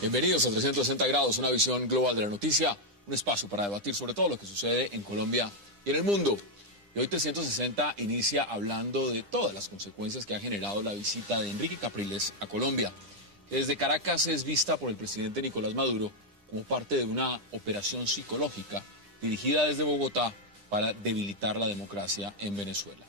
Bienvenidos a 360 grados, una visión global de la noticia, un espacio para debatir sobre todo lo que sucede en Colombia y en el mundo. Y hoy 360 inicia hablando de todas las consecuencias que ha generado la visita de Enrique Capriles a Colombia, que desde Caracas es vista por el presidente Nicolás Maduro como parte de una operación psicológica dirigida desde Bogotá para debilitar la democracia en Venezuela.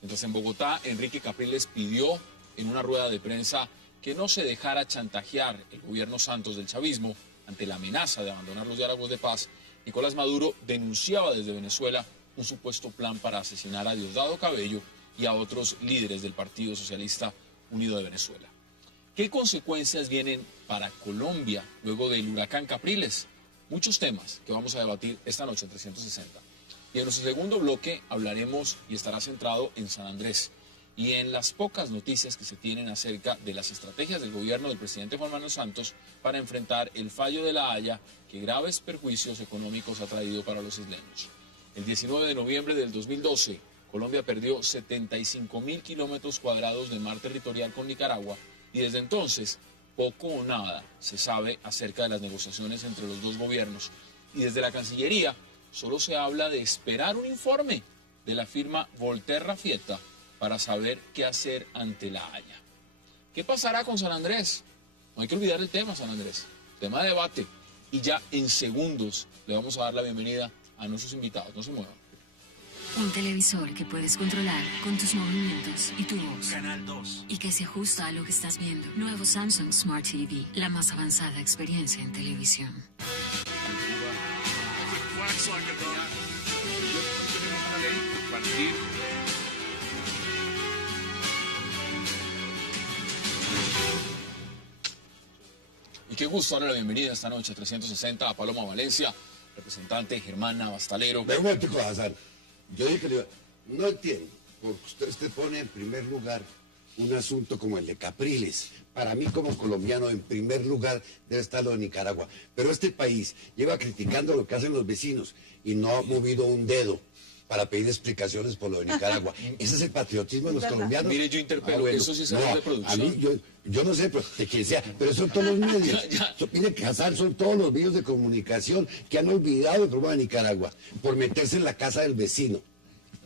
Mientras en Bogotá, Enrique Capriles pidió en una rueda de prensa que no se dejara chantajear el gobierno Santos del chavismo ante la amenaza de abandonar los diálogos de paz. Nicolás Maduro denunciaba desde Venezuela un supuesto plan para asesinar a Diosdado Cabello y a otros líderes del Partido Socialista Unido de Venezuela. ¿Qué consecuencias vienen para Colombia luego del huracán Capriles? Muchos temas que vamos a debatir esta noche en 360. Y en nuestro segundo bloque hablaremos y estará centrado en San Andrés y en las pocas noticias que se tienen acerca de las estrategias del gobierno del presidente Juan Manuel Santos para enfrentar el fallo de La Haya que graves perjuicios económicos ha traído para los isleños. El 19 de noviembre del 2012, Colombia perdió 75.000 kilómetros cuadrados de mar territorial con Nicaragua y desde entonces poco o nada se sabe acerca de las negociaciones entre los dos gobiernos. Y desde la Cancillería solo se habla de esperar un informe de la firma Volterra Fietta para saber qué hacer ante La Haya. ¿Qué pasará con San Andrés? No hay que olvidar el tema San Andrés, tema de debate. Y ya en segundos le vamos a dar la bienvenida a nuestros invitados. No se muevan. Un televisor que puedes controlar con tus movimientos y tu voz. Canal 2. Y que se ajusta a lo que estás viendo. Nuevo Samsung Smart TV, la más avanzada experiencia en televisión. Y qué gusto darle la bienvenida esta noche a 360 a Paloma Valencia, representante Germana Bastalero. Pero un momento, Hazard. Yo dije, no entiendo, porque usted pone en primer lugar un asunto como el de Capriles. Para mí, como colombiano, en primer lugar debe estar lo de Nicaragua. Pero este país lleva criticando lo que hacen los vecinos y no ha movido un dedo para pedir explicaciones por lo de Nicaragua. Ese es el patriotismo de los colombianos. Mire, yo interpelo, eso sí es algo de producción. A mí, yo no sé de quién sea, pero son todos los medios. Mire que Hazard son todos los medios de comunicación que han olvidado el problema de Nicaragua por meterse en la casa del vecino.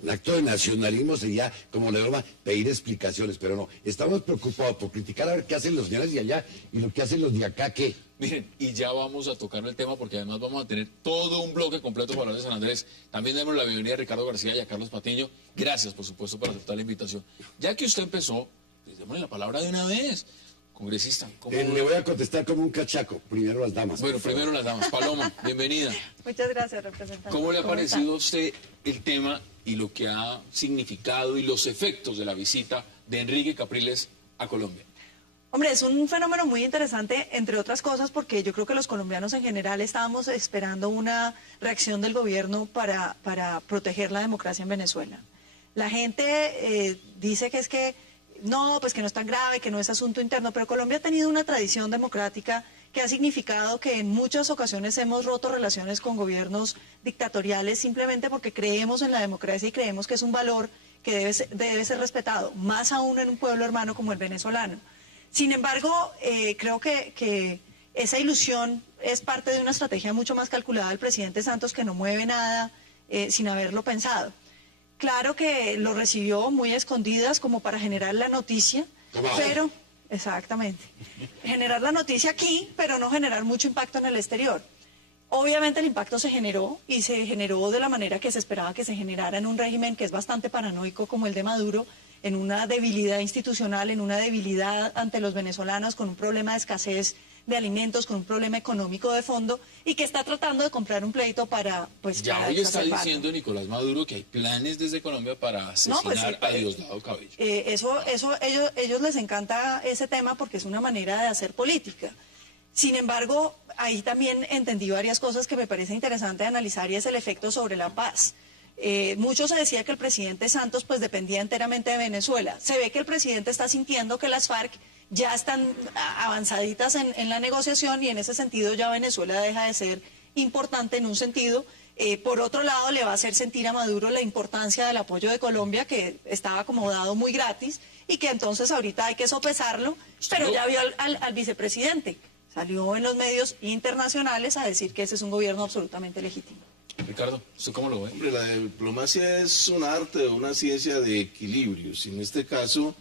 Un acto de nacionalismo sería, como le digo, pedir explicaciones, pero no. Estamos preocupados por criticar a ver qué hacen los señores de allá y lo que hacen los de acá, ¿qué? Miren, y ya vamos a tocar el tema porque además vamos a tener todo un bloque completo para hablar de San Andrés. También demos la bienvenida a Ricardo García y a Carlos Patiño. Gracias, por supuesto, por aceptar la invitación. Ya que usted empezó, pues démosle la palabra de una vez. Congresista, ¿cómo? Le voy a contestar como un cachaco. Primero las damas. Bueno, primero las damas. Paloma, bienvenida. Muchas gracias, representante. ¿Cómo le ha parecido a usted el tema y lo que ha significado y los efectos de la visita de Enrique Capriles a Colombia? Hombre, es un fenómeno muy interesante, entre otras cosas, porque yo creo que los colombianos en general estábamos esperando una reacción del gobierno para proteger la democracia en Venezuela. La gente dice que es que no, pues que no es tan grave, que no es asunto interno, pero Colombia ha tenido una tradición democrática que ha significado que en muchas ocasiones hemos roto relaciones con gobiernos dictatoriales simplemente porque creemos en la democracia y creemos que es un valor que debe ser respetado, más aún en un pueblo hermano como el venezolano. Sin embargo, creo que esa ilusión es parte de una estrategia mucho más calculada del presidente Santos, que no mueve nada sin haberlo pensado. Claro que lo recibió muy a escondidas como para generar la noticia, pero, exactamente, generar la noticia aquí, pero no generar mucho impacto en el exterior. Obviamente el impacto se generó y se generó de la manera que se esperaba que se generara en un régimen que es bastante paranoico como el de Maduro, en una debilidad institucional, en una debilidad ante los venezolanos, con un problema de escasez de alimentos, con un problema económico de fondo y que está tratando de comprar un pleito para, pues, ya para hoy está diciendo Nicolás Maduro que hay planes desde Colombia para asesinar a Diosdado Cabello. Ellos les encanta ese tema porque es una manera de hacer política. Sin embargo, ahí también entendí varias cosas que me parece interesante analizar y es el efecto sobre la paz. Mucho se decía que el presidente Santos pues dependía enteramente de Venezuela. Se ve que el presidente está sintiendo que las FARC ya están avanzaditas en la negociación y en ese sentido ya Venezuela deja de ser importante en un sentido Por otro lado, le va a hacer sentir a Maduro la importancia del apoyo de Colombia, que estaba como dado muy gratis, y que entonces ahorita hay que sopesarlo, pero ya vio al vicepresidente. Salió en los medios internacionales a decir que ese es un gobierno absolutamente legítimo. Ricardo, ¿usted cómo lo ve? Hombre, la diplomacia es un arte, una ciencia de equilibrios. En este caso,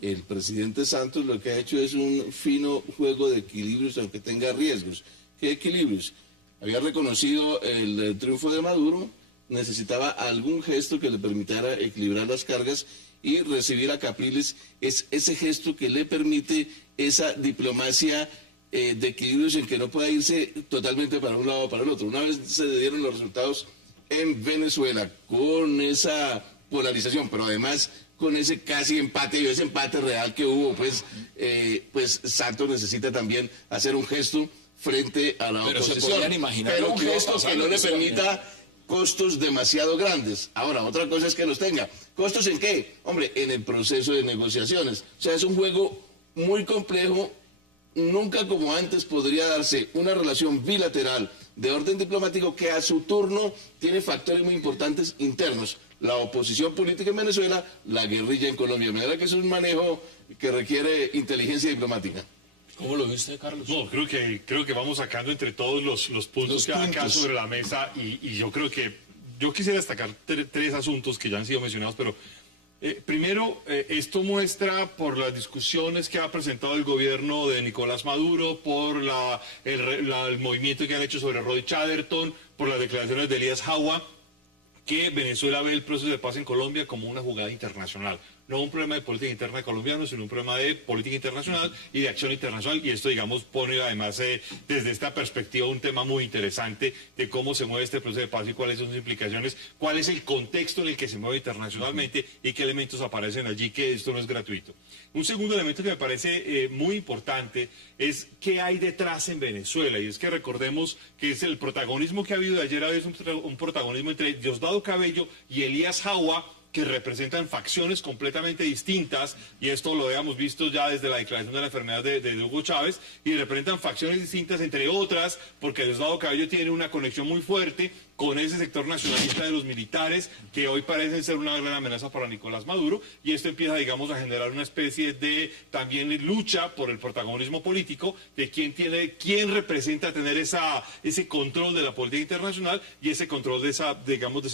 el presidente Santos lo que ha hecho es un fino juego de equilibrios, aunque tenga riesgos. ¿Qué equilibrios? Había reconocido el triunfo de Maduro, necesitaba algún gesto que le permitiera equilibrar las cargas y recibir a Capriles. Es ese gesto que le permite esa diplomacia de equilibrios en que no pueda irse totalmente para un lado o para el otro. Una vez se dieron los resultados en Venezuela con esa polarización, pero además con ese casi empate y ese empate real que hubo, pues Santos necesita también hacer un gesto frente a la oposición. Se podrían imaginar pero lo un que iba a gesto pasar, que no lo le que se va a permita costos demasiado grandes. Ahora, otra cosa es que los tenga. ¿Costos en qué? Hombre, en el proceso de negociaciones. O sea, es un juego muy complejo. Nunca como antes podría darse una relación bilateral de orden diplomático que a su turno tiene factores muy importantes internos. La oposición política en Venezuela, la guerrilla en Colombia. Me da que es un manejo que requiere inteligencia diplomática. ¿Cómo lo ve usted, Carlos? No, creo que vamos sacando entre todos los puntos que hay acá sobre la mesa y yo creo que yo quisiera destacar tres asuntos que ya han sido mencionados, pero primero, esto muestra por las discusiones que ha presentado el gobierno de Nicolás Maduro, por el movimiento que han hecho sobre Roy Chatterton, por las declaraciones de Elías Jawa, que Venezuela ve el proceso de paz en Colombia como una jugada internacional. No un problema de política interna colombiana, sino un problema de política internacional y de acción internacional. Y esto, digamos, pone además desde esta perspectiva un tema muy interesante de cómo se mueve este proceso de paz y cuáles son sus implicaciones, cuál es el contexto en el que se mueve internacionalmente y qué elementos aparecen allí, que esto no es gratuito. Un segundo elemento que me parece muy importante es qué hay detrás en Venezuela. Y es que recordemos que es el protagonismo que ha habido de ayer a hoy, es un protagonismo entre Diosdado Cabello y Elías Jawa, que representan facciones completamente distintas, y esto lo habíamos visto ya desde la declaración de la enfermedad de Hugo Chávez, y representan facciones distintas, entre otras, porque Diosdado Cabello tiene una conexión muy fuerte con ese sector nacionalista de los militares, que hoy parecen ser una gran amenaza para Nicolás Maduro, y esto empieza, digamos, a generar una especie de también lucha por el protagonismo político de quién representa tener ese control de la política internacional y ese control de esa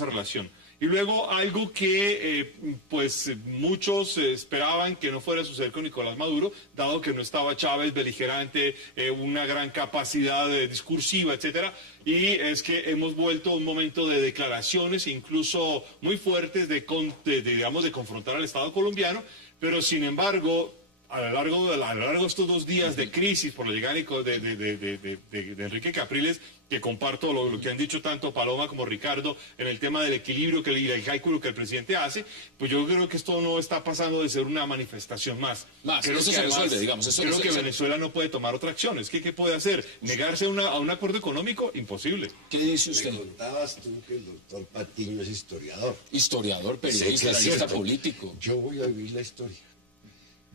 relación. Y luego algo que pues muchos esperaban que no fuera a suceder con Nicolás Maduro, dado que no estaba Chávez beligerante, una gran capacidad discursiva, etcétera, y es que hemos vuelto a un momento de declaraciones incluso muy fuertes de confrontar al Estado colombiano, pero sin embargo a lo largo de estos 2 días de crisis por la llegada de Enrique Capriles, que comparto lo que han dicho tanto Paloma como Ricardo en el tema del equilibrio y el cálculo que el presidente hace, pues yo creo que esto no está pasando de ser una manifestación más. Creo que se resuelve, digamos. Creo que Venezuela no puede tomar otra acción. Es que ¿qué puede hacer? ¿Negarse a un acuerdo económico? Imposible. ¿Qué dice usted? Me contabas tú que el doctor Patiño es historiador. Historiador, periodista, Sé que es analista cierto. político. Yo voy a vivir la historia.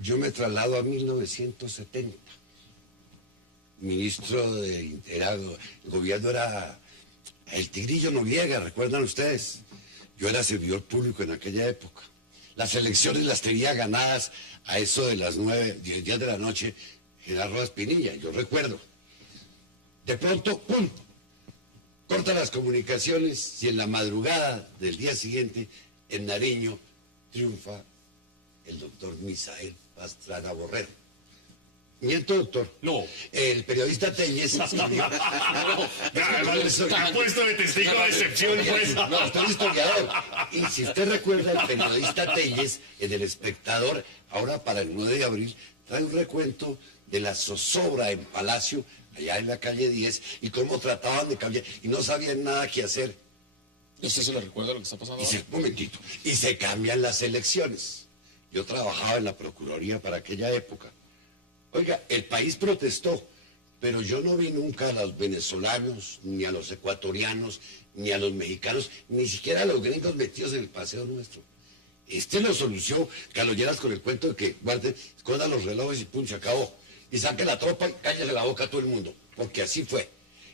Yo me traslado a 1970. Ministro el gobierno era el Tigrillo Noriega, ¿recuerdan ustedes? Yo era servidor público en aquella época. Las elecciones las tenía ganadas a eso de las 9, 10 de la noche en la Rodas Pinilla, yo recuerdo. De pronto, ¡pum!, cortan las comunicaciones y en la madrugada del día siguiente, en Nariño, triunfa el doctor Misael Pastrana Borrero. ¿Miento, doctor? No. El periodista Telles. Puesto de testigo de excepción, pues. No, usted es historiador. Y si usted recuerda, el periodista Telles, en El Espectador, ahora para el 9 de abril, trae un recuento de la zozobra en Palacio, allá en la calle 10, y cómo trataban de cambiar, y no sabían nada que hacer. ¿Usted se le recuerda lo que está pasando ahora? Un momentito. Y se cambian las elecciones. Yo trabajaba en la Procuraduría para aquella época. Oiga, el país protestó, pero yo no vi nunca a los venezolanos, ni a los ecuatorianos, ni a los mexicanos, ni siquiera a los gringos metidos en el paseo nuestro. Este lo solucionó Carlos Lleras con el cuento de que guarden, escondan los relojes y pum, se acabó. Y saque la tropa y cállese la boca a todo el mundo, porque así fue.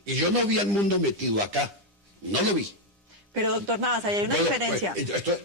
Y yo no vi al mundo metido acá. No lo vi. Pero, doctor Navas, ahí hay una diferencia.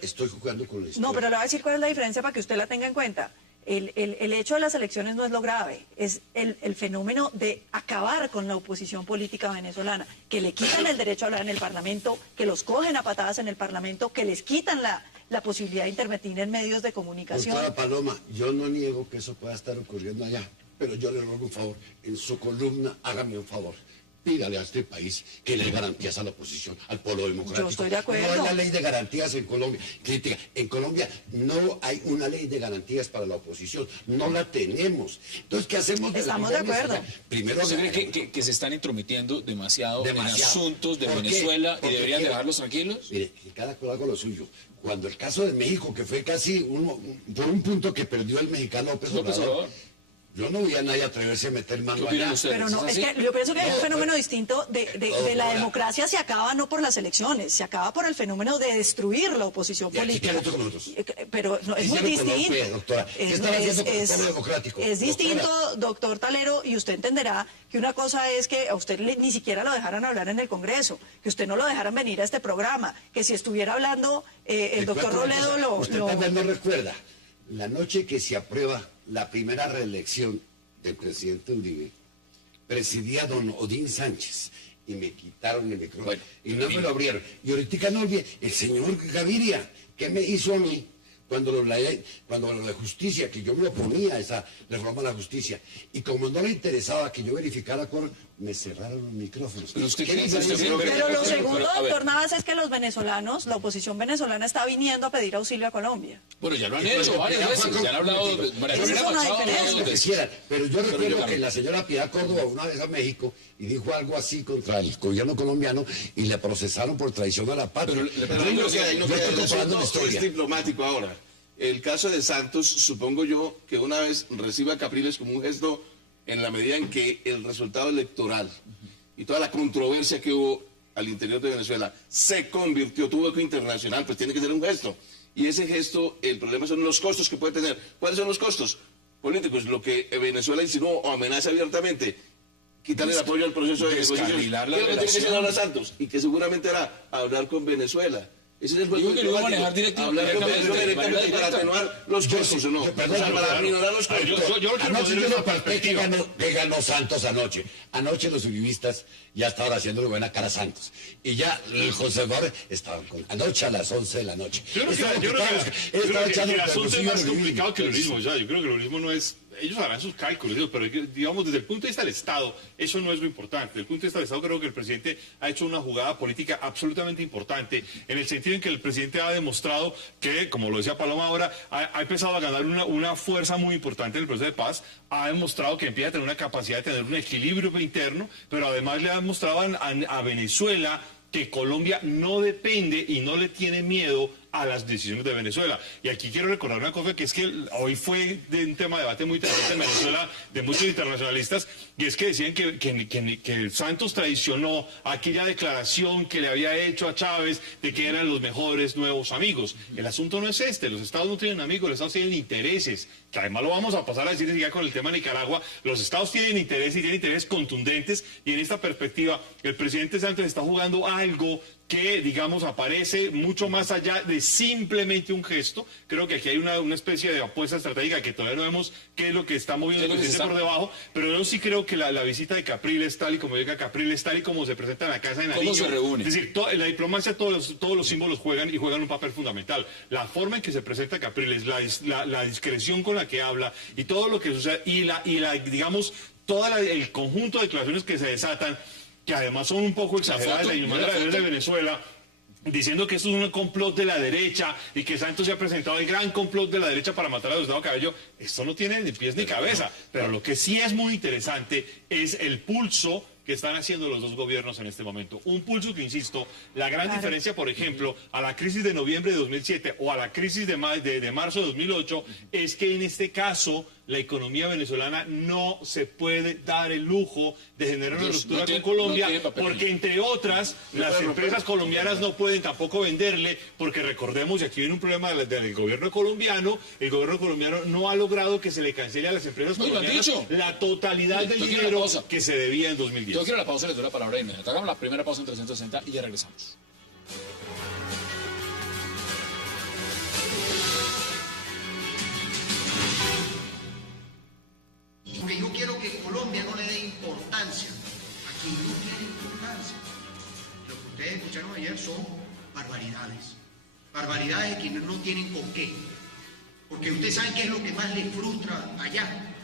Estoy jugando con la historia. No, pero le voy a decir cuál es la diferencia para que usted la tenga en cuenta. El hecho de las elecciones no es lo grave, es el fenómeno de acabar con la oposición política venezolana, que le quitan el derecho a hablar en el Parlamento, que los cogen a patadas en el Parlamento, que les quitan la posibilidad de intervenir en medios de comunicación. Doctora Paloma, yo no niego que eso pueda estar ocurriendo allá, pero yo le ruego un favor, en su columna hágame un favor. Pídale a este país que le dé garantías a la oposición, al pueblo democrático. Yo estoy de acuerdo. No hay la ley de garantías en Colombia. Crítica, en Colombia no hay una ley de garantías para la oposición. No la tenemos. Entonces, ¿qué hacemos? Estamos de acuerdo. Primero, ¿usted cree que se están intrometiendo demasiado en asuntos de Venezuela y deberían dejarlos tranquilos? Mire, que cada cual haga lo suyo. Cuando el caso de México, que fue casi por un punto que perdió el mexicano López Obrador, yo no voy a nadie atreverse a meter mano allá. Pero no, es que yo pienso que hay un fenómeno distinto de la democracia se acaba no por las elecciones, se acaba por el fenómeno de destruir la oposición política. Pero no, es muy distinto. Es distinto, doctor Talero, y usted entenderá que una cosa es que a usted ni siquiera lo dejaran hablar en el Congreso, que usted no lo dejaran venir a este programa, que si estuviera hablando el doctor Robledo Usted tal vez no recuerda, la noche que se aprueba la primera reelección del presidente Uribe, presidía don Odín Sánchez, y me quitaron el micrófono, y no me lo abrieron. Y ahorita no olvidé, el señor Gaviria, ¿qué me hizo a mí? Cuando lo de justicia, que yo me oponía a esa reforma de la justicia, y como no le interesaba que yo verificara me cerraron los micrófonos. Pero lo segundo, doctor Navas, es que los venezolanos, la oposición venezolana está viniendo a pedir auxilio a Colombia. Bueno, ya lo han hecho varias veces, ya han hablado pero yo recuerdo que la señora Piedad Córdoba una vez a México y dijo algo así contra el gobierno colombiano y le procesaron por traición a la patria. Es diplomático ahora. El caso de Santos, supongo yo que una vez reciba a Capriles como un gesto en la medida en que el resultado electoral y toda la controversia que hubo al interior de Venezuela se convirtió, tuvo eco internacional, pues tiene que ser un gesto. Y ese gesto, el problema son los costos que puede tener. ¿Cuáles son los costos políticos? Lo que Venezuela insinuó o amenaza abiertamente, quitarle el apoyo al proceso de negociación. ¿Qué es lo que tiene que hacer ahora Santos? Y que seguramente hará hablar con Venezuela. Ese es el juego que lo iba a manejar directamente para atenuar los costos, ¿o no? Para minorar los costos. ¿Qué ganó Santos anoche? Anoche los uribistas ya estaban haciéndole buena cara a Santos. Y ya el conservador estaba anoche a las 11 de la noche. Yo creo que el asunto es más complicado que el uribismo. Yo creo que el uribismo no es... Ellos harán sus cálculos, pero digamos desde el punto de vista del Estado, eso no es lo importante. Desde el punto de vista del Estado creo que el presidente ha hecho una jugada política absolutamente importante, en el sentido en que el presidente ha demostrado que, como lo decía Paloma ahora, ha empezado a ganar una fuerza muy importante en el proceso de paz, ha demostrado que empieza a tener una capacidad de tener un equilibrio interno, pero además le ha demostrado a Venezuela que Colombia no depende y no le tiene miedo a las decisiones de Venezuela. Y aquí quiero recordar una cosa, que es que hoy fue un tema de debate muy interesante en Venezuela de muchos internacionalistas, y es que decían que Santos traicionó aquella declaración que le había hecho a Chávez de que eran los mejores nuevos amigos. El asunto no es este, los estados no tienen amigos, los estados tienen intereses, que además lo vamos a pasar a decir ya con el tema de Nicaragua. Los estados tienen intereses y tienen intereses contundentes, y en esta perspectiva el presidente Santos está jugando algo que, digamos, aparece mucho más allá de simplemente un gesto. Creo que aquí hay una especie de apuesta estratégica que todavía no vemos qué es lo que está moviendo el presidente por debajo, pero yo sí creo que la visita de Capriles, tal y como llega Capriles, tal y como se presenta en la Casa de Nariño, ¿cómo se reúne? Es decir, en la diplomacia todos los símbolos juegan un papel fundamental. La forma en que se presenta Capriles, la discreción con la que habla y todo lo que sucede, y digamos, todo el conjunto de declaraciones que se desatan, que además son un poco exageradas de Venezuela, diciendo que esto es un complot de la derecha y que Santos se ha presentado el gran complot de la derecha para matar a Diosdado Cabello. Esto no tiene ni pies ni cabeza, pero lo que sí es muy interesante es el pulso que están haciendo los dos gobiernos en este momento. Un pulso que, insisto, la gran diferencia, por ejemplo, a la crisis de noviembre de 2007 o a la crisis de marzo de 2008, es que en este caso la economía venezolana no se puede dar el lujo de generar una ruptura con Colombia, porque entre otras, las empresas colombianas no pueden tampoco venderle, porque recordemos, y aquí viene un problema del gobierno colombiano, el gobierno colombiano no ha logrado que se le cancele a las empresas colombianas la totalidad del dinero que se debía en 2010. Yo quiero la pausa, les doy la palabra inmediata. Hagamos la primera pausa en 360 y ya regresamos. Porque yo quiero que Colombia no le dé importancia a quien no tiene importancia. Lo que ustedes escucharon ayer son barbaridades. Barbaridades de quienes no tienen con qué. Porque ustedes saben qué es lo que más les frustra allá.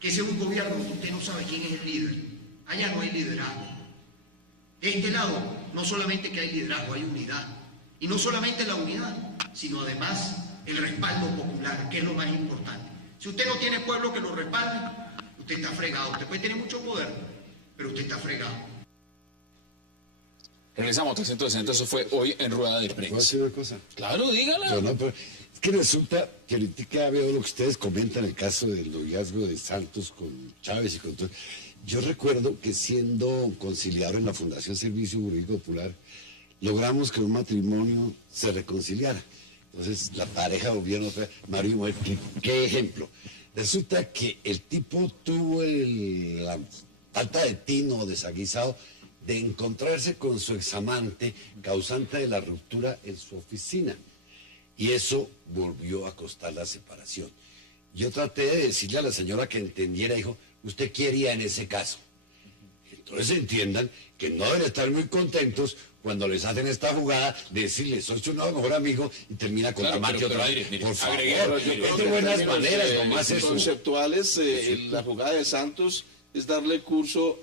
Que ese es un gobierno que usted no sabe quién es el líder. Allá no hay liderazgo. De este lado, no solamente que hay liderazgo, hay unidad. Y no solamente la unidad, sino además el respaldo popular, que es lo más importante. Si usted no tiene pueblo que lo respalde, usted está fregado. Usted puede tener mucho poder, pero usted está fregado. Regresamos a 360, eso fue hoy en rueda de prensa. ¿Puedo decir una cosa? Claro, dígala. No, pero es que resulta que ahorita veo lo que ustedes comentan, el caso del noviazgo de Santos con Chávez y con todo. Yo recuerdo que siendo conciliador en la Fundación Servicio Jurídico Popular, logramos que un matrimonio se reconciliara. Entonces, la pareja de gobierno, marido y mujer, ¿qué ejemplo? Resulta que el tipo tuvo la falta de tino, desaguisado, de encontrarse con su examante, causante de la ruptura en su oficina. Y eso volvió a costar la separación. Yo traté de decirle a la señora que entendiera, dijo, ¿usted qué haría en ese caso? Entonces entiendan que no deben estar muy contentos cuando les hacen esta jugada de decirles, soy su nuevo mejor amigo y termina con la marcha otra vez. Por favor, es de buenas maneras, nomás eso. Conceptuales, la jugada de Santos es darle curso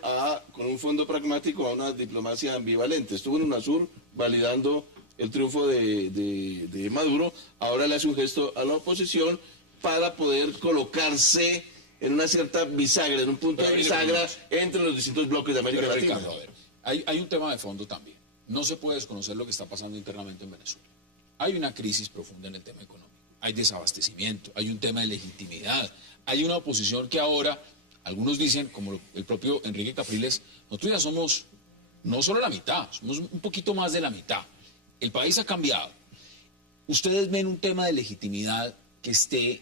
con un fondo pragmático a una diplomacia ambivalente. Estuvo en UNASUR validando el triunfo de Maduro, ahora le hace un gesto a la oposición para poder colocarse en una cierta bisagra, en un punto de bisagra entre los distintos bloques de América Latina. Ricardo, a ver, hay un tema de fondo también. No se puede desconocer lo que está pasando internamente en Venezuela. Hay una crisis profunda en el tema económico, hay desabastecimiento, hay un tema de legitimidad, hay una oposición que ahora, algunos dicen, como el propio Enrique Capriles, nosotros ya somos no solo la mitad, somos un poquito más de la mitad. El país ha cambiado. ¿Ustedes ven un tema de legitimidad que esté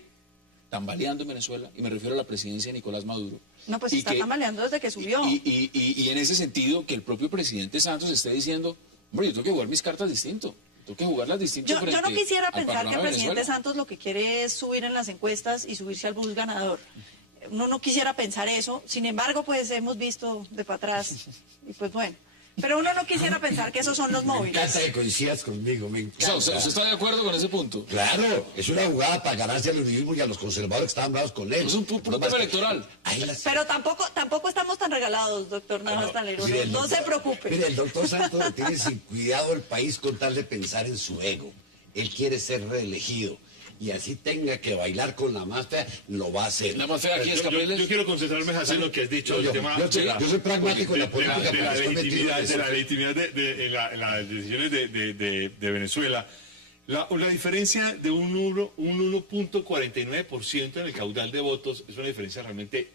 tambaleando en Venezuela? Y me refiero a la presidencia de Nicolás Maduro. No, pues está tambaleando desde que subió. Y en ese sentido, que el propio presidente Santos esté diciendo, hombre, yo tengo que jugar mis cartas distinto, tengo que jugarlas distinto. Yo no quisiera pensar que el presidente Santos lo que quiere es subir en las encuestas y subirse al bus ganador. Uno no quisiera pensar eso, sin embargo, pues hemos visto de para atrás, y pues bueno. Pero uno no quisiera pensar que esos son los móviles. Me encanta que coincidas conmigo, me encanta. O sea, ¿usted está de acuerdo con ese punto? Claro, es una jugada para ganarse al uribismo y a los conservadores que estaban bravos con él. Es un tema electoral. Pero tampoco estamos tan regalados, doctor Navas Tanero. No se preocupe. Mire, el doctor Santos tiene sin cuidado el país con tal de pensar en su ego. Él quiere ser reelegido. Y así tenga que bailar con la más fea, lo va a hacer. La más fea aquí es Capriles. Yo quiero concentrarme en lo que has dicho. El tema yo soy pragmático en la política. De la legitimidad de las decisiones de Venezuela. La diferencia de un 1.49% en el caudal de votos es una diferencia realmente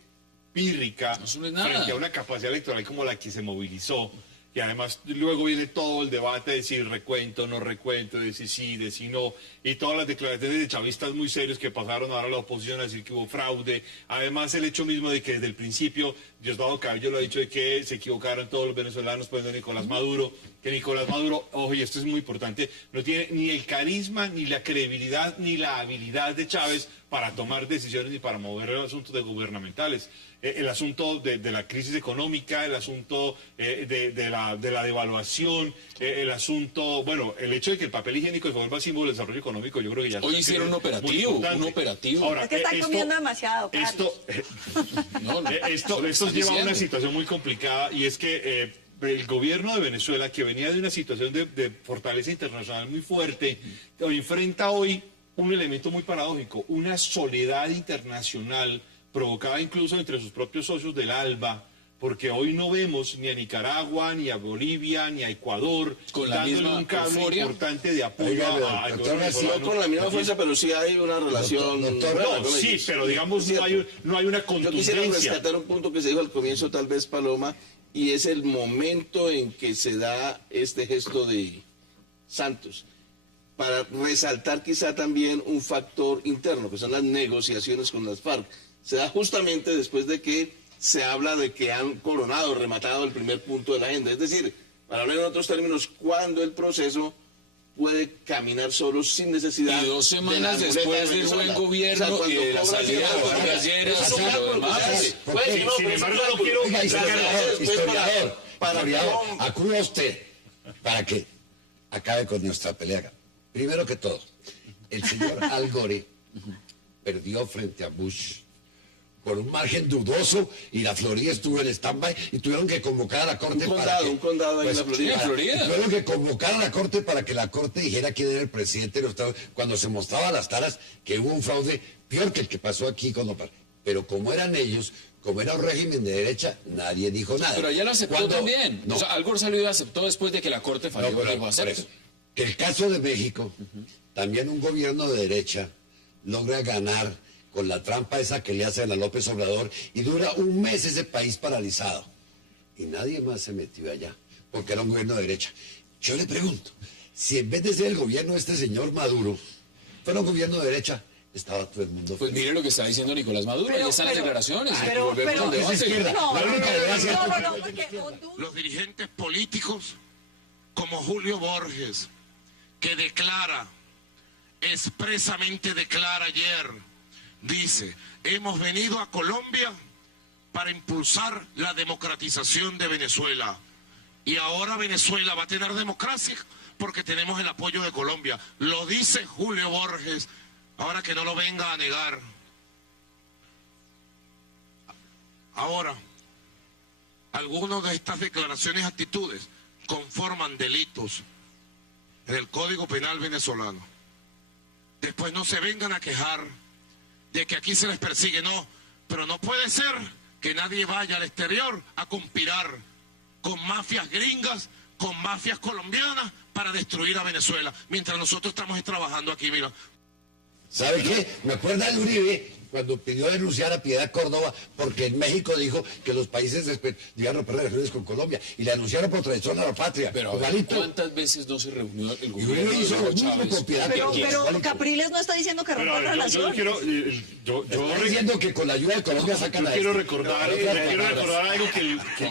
pírrica frente a una capacidad electoral como la que se movilizó. Y además luego viene todo el debate de si recuento, no recuento, de si sí, de si no, y todas las declaraciones de chavistas muy serios que pasaron ahora a la oposición a decir que hubo fraude. Además el hecho mismo de que desde el principio Diosdado Cabello lo ha dicho de que se equivocaron todos los venezolanos poniendo a Nicolás Maduro, que Nicolás Maduro, ojo, y esto es muy importante, no tiene ni el carisma, ni la credibilidad, ni la habilidad de Chávez para tomar decisiones ni para mover los asuntos gubernamentales. El asunto de la crisis económica, el asunto de la devaluación, el asunto, bueno, el hecho de que el papel higiénico se vuelva símbolo del desarrollo económico, yo creo que ya... Hoy hicieron un operativo. Ahora, es que están comiendo demasiado, Esto lleva a una situación muy complicada y es que el gobierno de Venezuela, que venía de una situación de fortaleza internacional muy fuerte, enfrenta hoy un elemento muy paradójico, una soledad internacional provocada incluso entre sus propios socios del ALBA, porque hoy no vemos ni a Nicaragua, ni a Bolivia, ni a Ecuador con la dándole misma un cable euforia importante de apoyo Oiga, al doctor gobierno García, No venezolano. con la misma fuerza, pero sí hay una relación. Doctor, buena No, con sí, ellos. pero digamos Es no hay una Yo quisiera contundencia. rescatar un punto que se dijo al comienzo, tal vez, Paloma, y es el momento en que se da este gesto de Santos, para resaltar quizá también un factor interno, que son las negociaciones con las FARC. Se da justamente después de que se habla de que han coronado, rematado el primer punto de la agenda. Es decir, para hablar en otros términos, cuando el proceso puede caminar solo sin necesidad. Y 2 semanas de la después muleta de del buen Venezuela. gobierno O sea, y de la cuando salida de cobra Juan cierto Galleras Eso es y un lo cálculo, demás. pues, Sin pero embargo, es un no quiero- cálculo. Historiador, para acuda usted para que acabe con nuestra pelea. Primero que todo, el señor Al Gore perdió frente a Bush por un margen dudoso y la Florida estuvo en stand-by y tuvieron que convocar a la Corte un condado ahí en la Florida. en Florida. Tuvieron que convocar a la Corte para que la Corte dijera quién era el presidente de los Estados Unidos cuando se mostraba a las taras que hubo un fraude peor que el que pasó aquí con Nopal. Pero como eran ellos, como era un régimen de derecha, nadie dijo nada. Pero ella lo aceptó Cuando- también. No, O sea, Al Gore salió y aceptó después de que la Corte falló. no, pero Dijo, por acepto. eso, que el caso de México, también un gobierno de derecha logra ganar con la trampa esa que le hacen a López Obrador y dura un mes ese país paralizado. Y nadie más se metió allá, porque era un gobierno de derecha. Yo le pregunto, si en vez de ser el gobierno de este señor Maduro, fuera un gobierno de derecha, estaba todo el mundo Pues mire lo que está diciendo Nicolás Maduro. Ahí están las declaraciones. pero- Volvemos pero- al debate. Es izquierda. No, La única gracia es no, porque Honduras... Los dirigentes políticos como Julio Borges, que expresamente declara ayer, dice, hemos venido a Colombia para impulsar la democratización de Venezuela. Y ahora Venezuela va a tener democracia porque tenemos el apoyo de Colombia. Lo dice Julio Borges, ahora que no lo venga a negar. Ahora, algunas de estas declaraciones y actitudes conforman delitos en el Código Penal venezolano. Después no se vengan a quejar de que aquí se les persigue, no, pero no puede ser que nadie vaya al exterior a conspirar con mafias gringas, con mafias colombianas para destruir a Venezuela, mientras nosotros estamos trabajando aquí, mira. ¿Sabe qué? Me acuerda de Uribe cuando pidió denunciar a Piedad Córdoba porque en México dijo que los países iban a romper relaciones con Colombia y le denunciaron por traición a la patria. Pero a ver, Igualito. ¿cuántas veces no se reunió el Y gobierno Uribe de hizo lo Hugo mismo Chávez? con Piedad Pero Igualito. Capriles no está diciendo que Pero, rompan a ver, yo relaciones. quiero, Está diciendo que con la ayuda de Colombia sacan Yo a quiero este. recordar, algo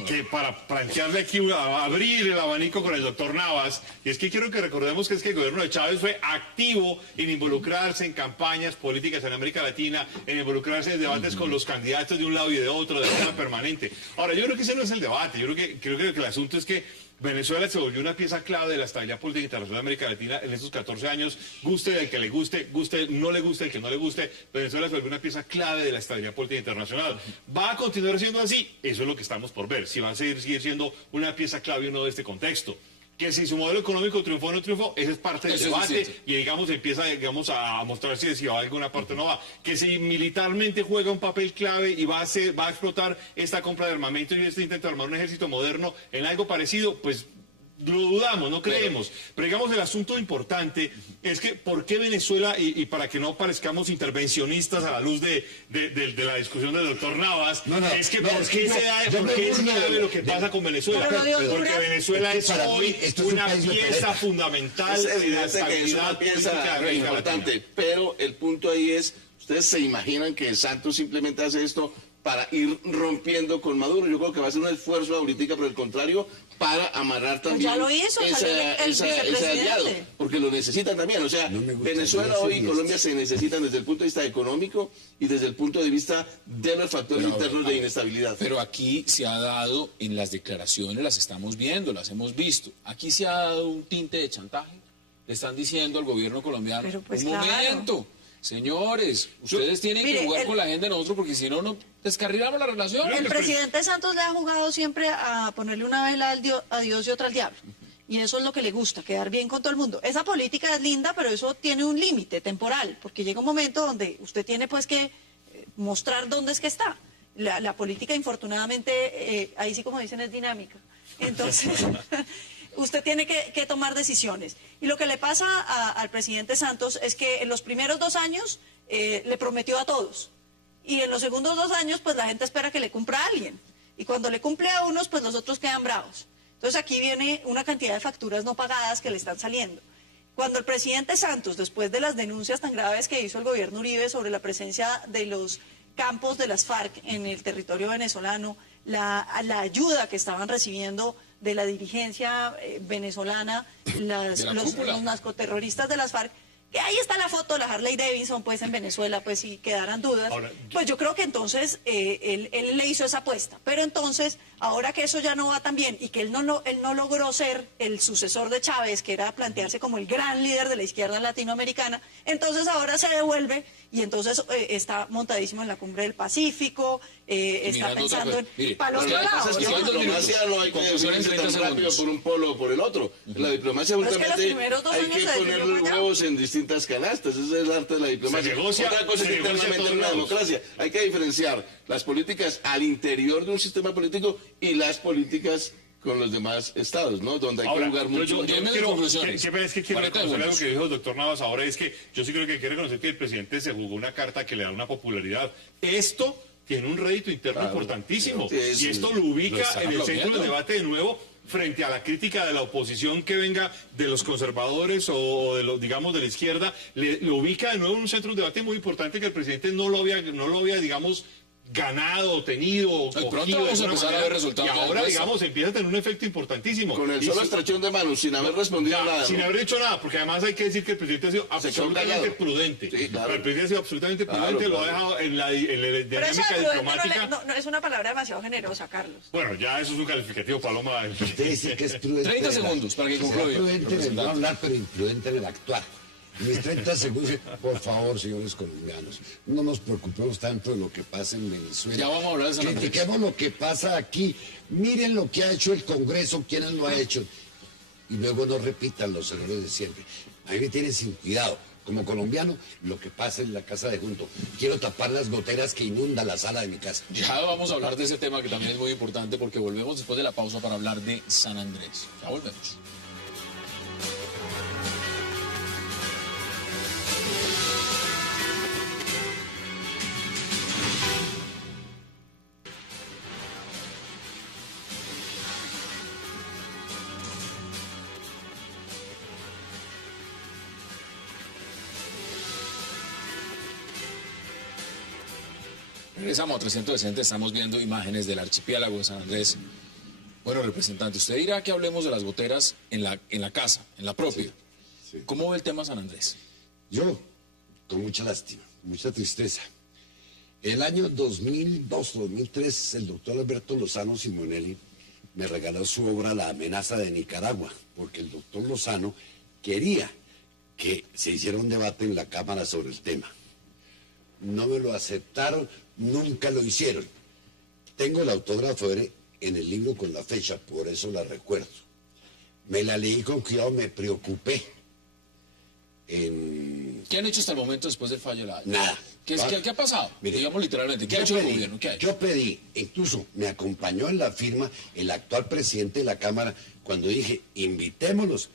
que para plantearle aquí, abrir el abanico con el doctor Navas, y es que quiero que recordemos que es que el gobierno de Chávez fue activo en involucrarse en campañas políticas en América Latina, en involucrarse en debates con los candidatos de un lado y de otro de forma permanente. Ahora, yo creo que ese no es el debate, yo creo que el asunto es que Venezuela se volvió una pieza clave de la estabilidad política internacional de América Latina en estos 14 años. Guste del que le guste, no le guste el que no le guste. Venezuela se volvió una pieza clave de la estabilidad política internacional. ¿Va a continuar siendo así? Eso es lo que estamos por ver. Si va a seguir siendo una pieza clave o no de este contexto. Que si su modelo económico triunfó o no triunfó, ese es parte del Eso es debate distinto. y empieza a mostrar si va a alguna parte o no va. Que si militarmente juega un papel clave y va a explotar esta compra de armamento y este intento de armar un ejército moderno en algo parecido, pues lo dudamos, no creemos. Pero digamos, el asunto importante es que ¿por qué Venezuela, y para que no parezcamos intervencionistas a la luz de la discusión del doctor Navas, es que ¿por qué es grave lo que pasa con Venezuela? Pero no dio Porque Honduras. Venezuela es Para mí, hoy esto es un una país de pieza pelea. fundamental Es de la evidente que es estabilidad una pieza política de América importante, Latina. pero el punto ahí es, ¿ustedes se imaginan que Santos simplemente hace esto para ir rompiendo con Maduro? Yo creo que va a ser un esfuerzo ahorita, por el contrario, para amarrar también ya lo hizo, salió el ese vicepresidente. aliado, porque lo necesitan también. O sea, No me gusta, Venezuela no hoy y soy Colombia se necesitan desde el punto de vista económico y desde el punto de vista de los factores Pero, internos a de ver, inestabilidad. Pero aquí se ha dado, en las declaraciones las estamos viendo, las hemos visto. Aquí se ha dado un tinte de chantaje. Le están diciendo al gobierno colombiano, Pero, pues, un claro. momento, señores, ustedes tienen Mire, que jugar el- con la agenda de nosotros porque si no, no descarrilamos la relación. El presidente Santos le ha jugado siempre a ponerle una vela a Dios y otra al diablo. Y eso es lo que le gusta, quedar bien con todo el mundo. Esa política es linda, pero eso tiene un límite temporal, porque llega un momento donde usted tiene pues que mostrar dónde es que está. La política, infortunadamente, ahí sí como dicen, es dinámica. Entonces, usted tiene que tomar decisiones. Y lo que le pasa al presidente Santos es que en los primeros 2 años le prometió a todos. Y en los segundos 2 años, pues la gente espera que le cumpla a alguien. Y cuando le cumple a unos, pues los otros quedan bravos. Entonces aquí viene una cantidad de facturas no pagadas que le están saliendo. Cuando el presidente Santos, después de las denuncias tan graves que hizo el gobierno Uribe sobre la presencia de los campos de las FARC en el territorio venezolano, la ayuda que estaban recibiendo de la dirigencia venezolana, los narcoterroristas de las FARC, que ahí está la foto de la Harley Davidson, pues en Venezuela, pues si quedaran dudas. Ahora, pues yo creo que entonces él le hizo esa apuesta. Pero entonces, ahora que eso ya no va tan bien y que él no logró ser el sucesor de Chávez, que era plantearse como el gran líder de la izquierda latinoamericana, entonces ahora se devuelve y entonces está montadísimo en la cumbre del Pacífico, está pensando en... Para los lados. La diplomacia no hay que definirse tan rápido por un polo o por el otro. La diplomacia justamente hay que poner los huevos en distintas canastas. Ese es el arte de la diplomacia. Otra cosa es internamente en una democracia. Hay que diferenciar las políticas al interior de un sistema político y las políticas con los demás estados, ¿no? Donde hay que jugar mucho. Yo quiero reconocer algo que dijo el doctor Navas ahora, es que yo sí creo que hay que reconocer que el presidente se jugó una carta que le da una popularidad. Esto tiene un rédito interno importantísimo, y esto lo ubica en el centro del debate de nuevo, frente a la crítica de la oposición que venga de los conservadores o de los, digamos, de la izquierda, lo ubica de nuevo en un centro de debate muy importante que el presidente no lo había digamos, ganado, tenido, pronto vamos a empezar a ver resultados. Y ahora, digamos, empieza a tener un efecto importantísimo. Con el solo estrechón de manos, sin haber respondido nada. Sin haber dicho nada, porque además hay que decir que el presidente ha sido absolutamente prudente. Sí, claro. El presidente ha sido absolutamente prudente, lo ha dejado en la dinámica diplomática. No es una palabra demasiado generosa, Carlos. Bueno, ya eso es un calificativo, Paloma. Usted dice que es prudente. 30 segundos para que concluya. Prudente en el no hablar, pero imprudente en el actuar. Mis 30 segundos, por favor, señores colombianos, no nos preocupemos tanto de lo que pasa en Venezuela. Ya vamos a hablar de San Andrés. Critiquemos lo que pasa aquí. Miren lo que ha hecho el Congreso, quiénes lo ha hecho. Y luego no repitan los errores de siempre. A mí me tienen sin cuidado. Como colombiano, lo que pasa en la casa de junto. Quiero tapar las goteras que inundan la sala de mi casa. Ya vamos a hablar de ese tema que también es muy importante, porque volvemos después de la pausa para hablar de San Andrés. Ya volvemos. Regresamos a 360, estamos viendo imágenes del archipiélago de San Andrés. Bueno, representante, usted dirá que hablemos de las goteras en la casa, en la propia. Sí. ¿Cómo ve el tema San Andrés? Yo, con mucha lástima, mucha tristeza. El año 2002-2003, el doctor Alberto Lozano Simonelli me regaló su obra La amenaza de Nicaragua, porque el doctor Lozano quería que se hiciera un debate en la Cámara sobre el tema. No me lo aceptaron, nunca lo hicieron. Tengo el autógrafo en el libro con la fecha, por eso la recuerdo. Me la leí con cuidado, me preocupé. ¿Qué han hecho hasta el momento después del fallo de la Haya? Nada. ¿Qué ha pasado? Mire, digamos literalmente, ¿qué ha hecho el gobierno? ¿Qué ha hecho? Yo pedí, incluso me acompañó en la firma el actual presidente de la Cámara cuando dije, invitémoslos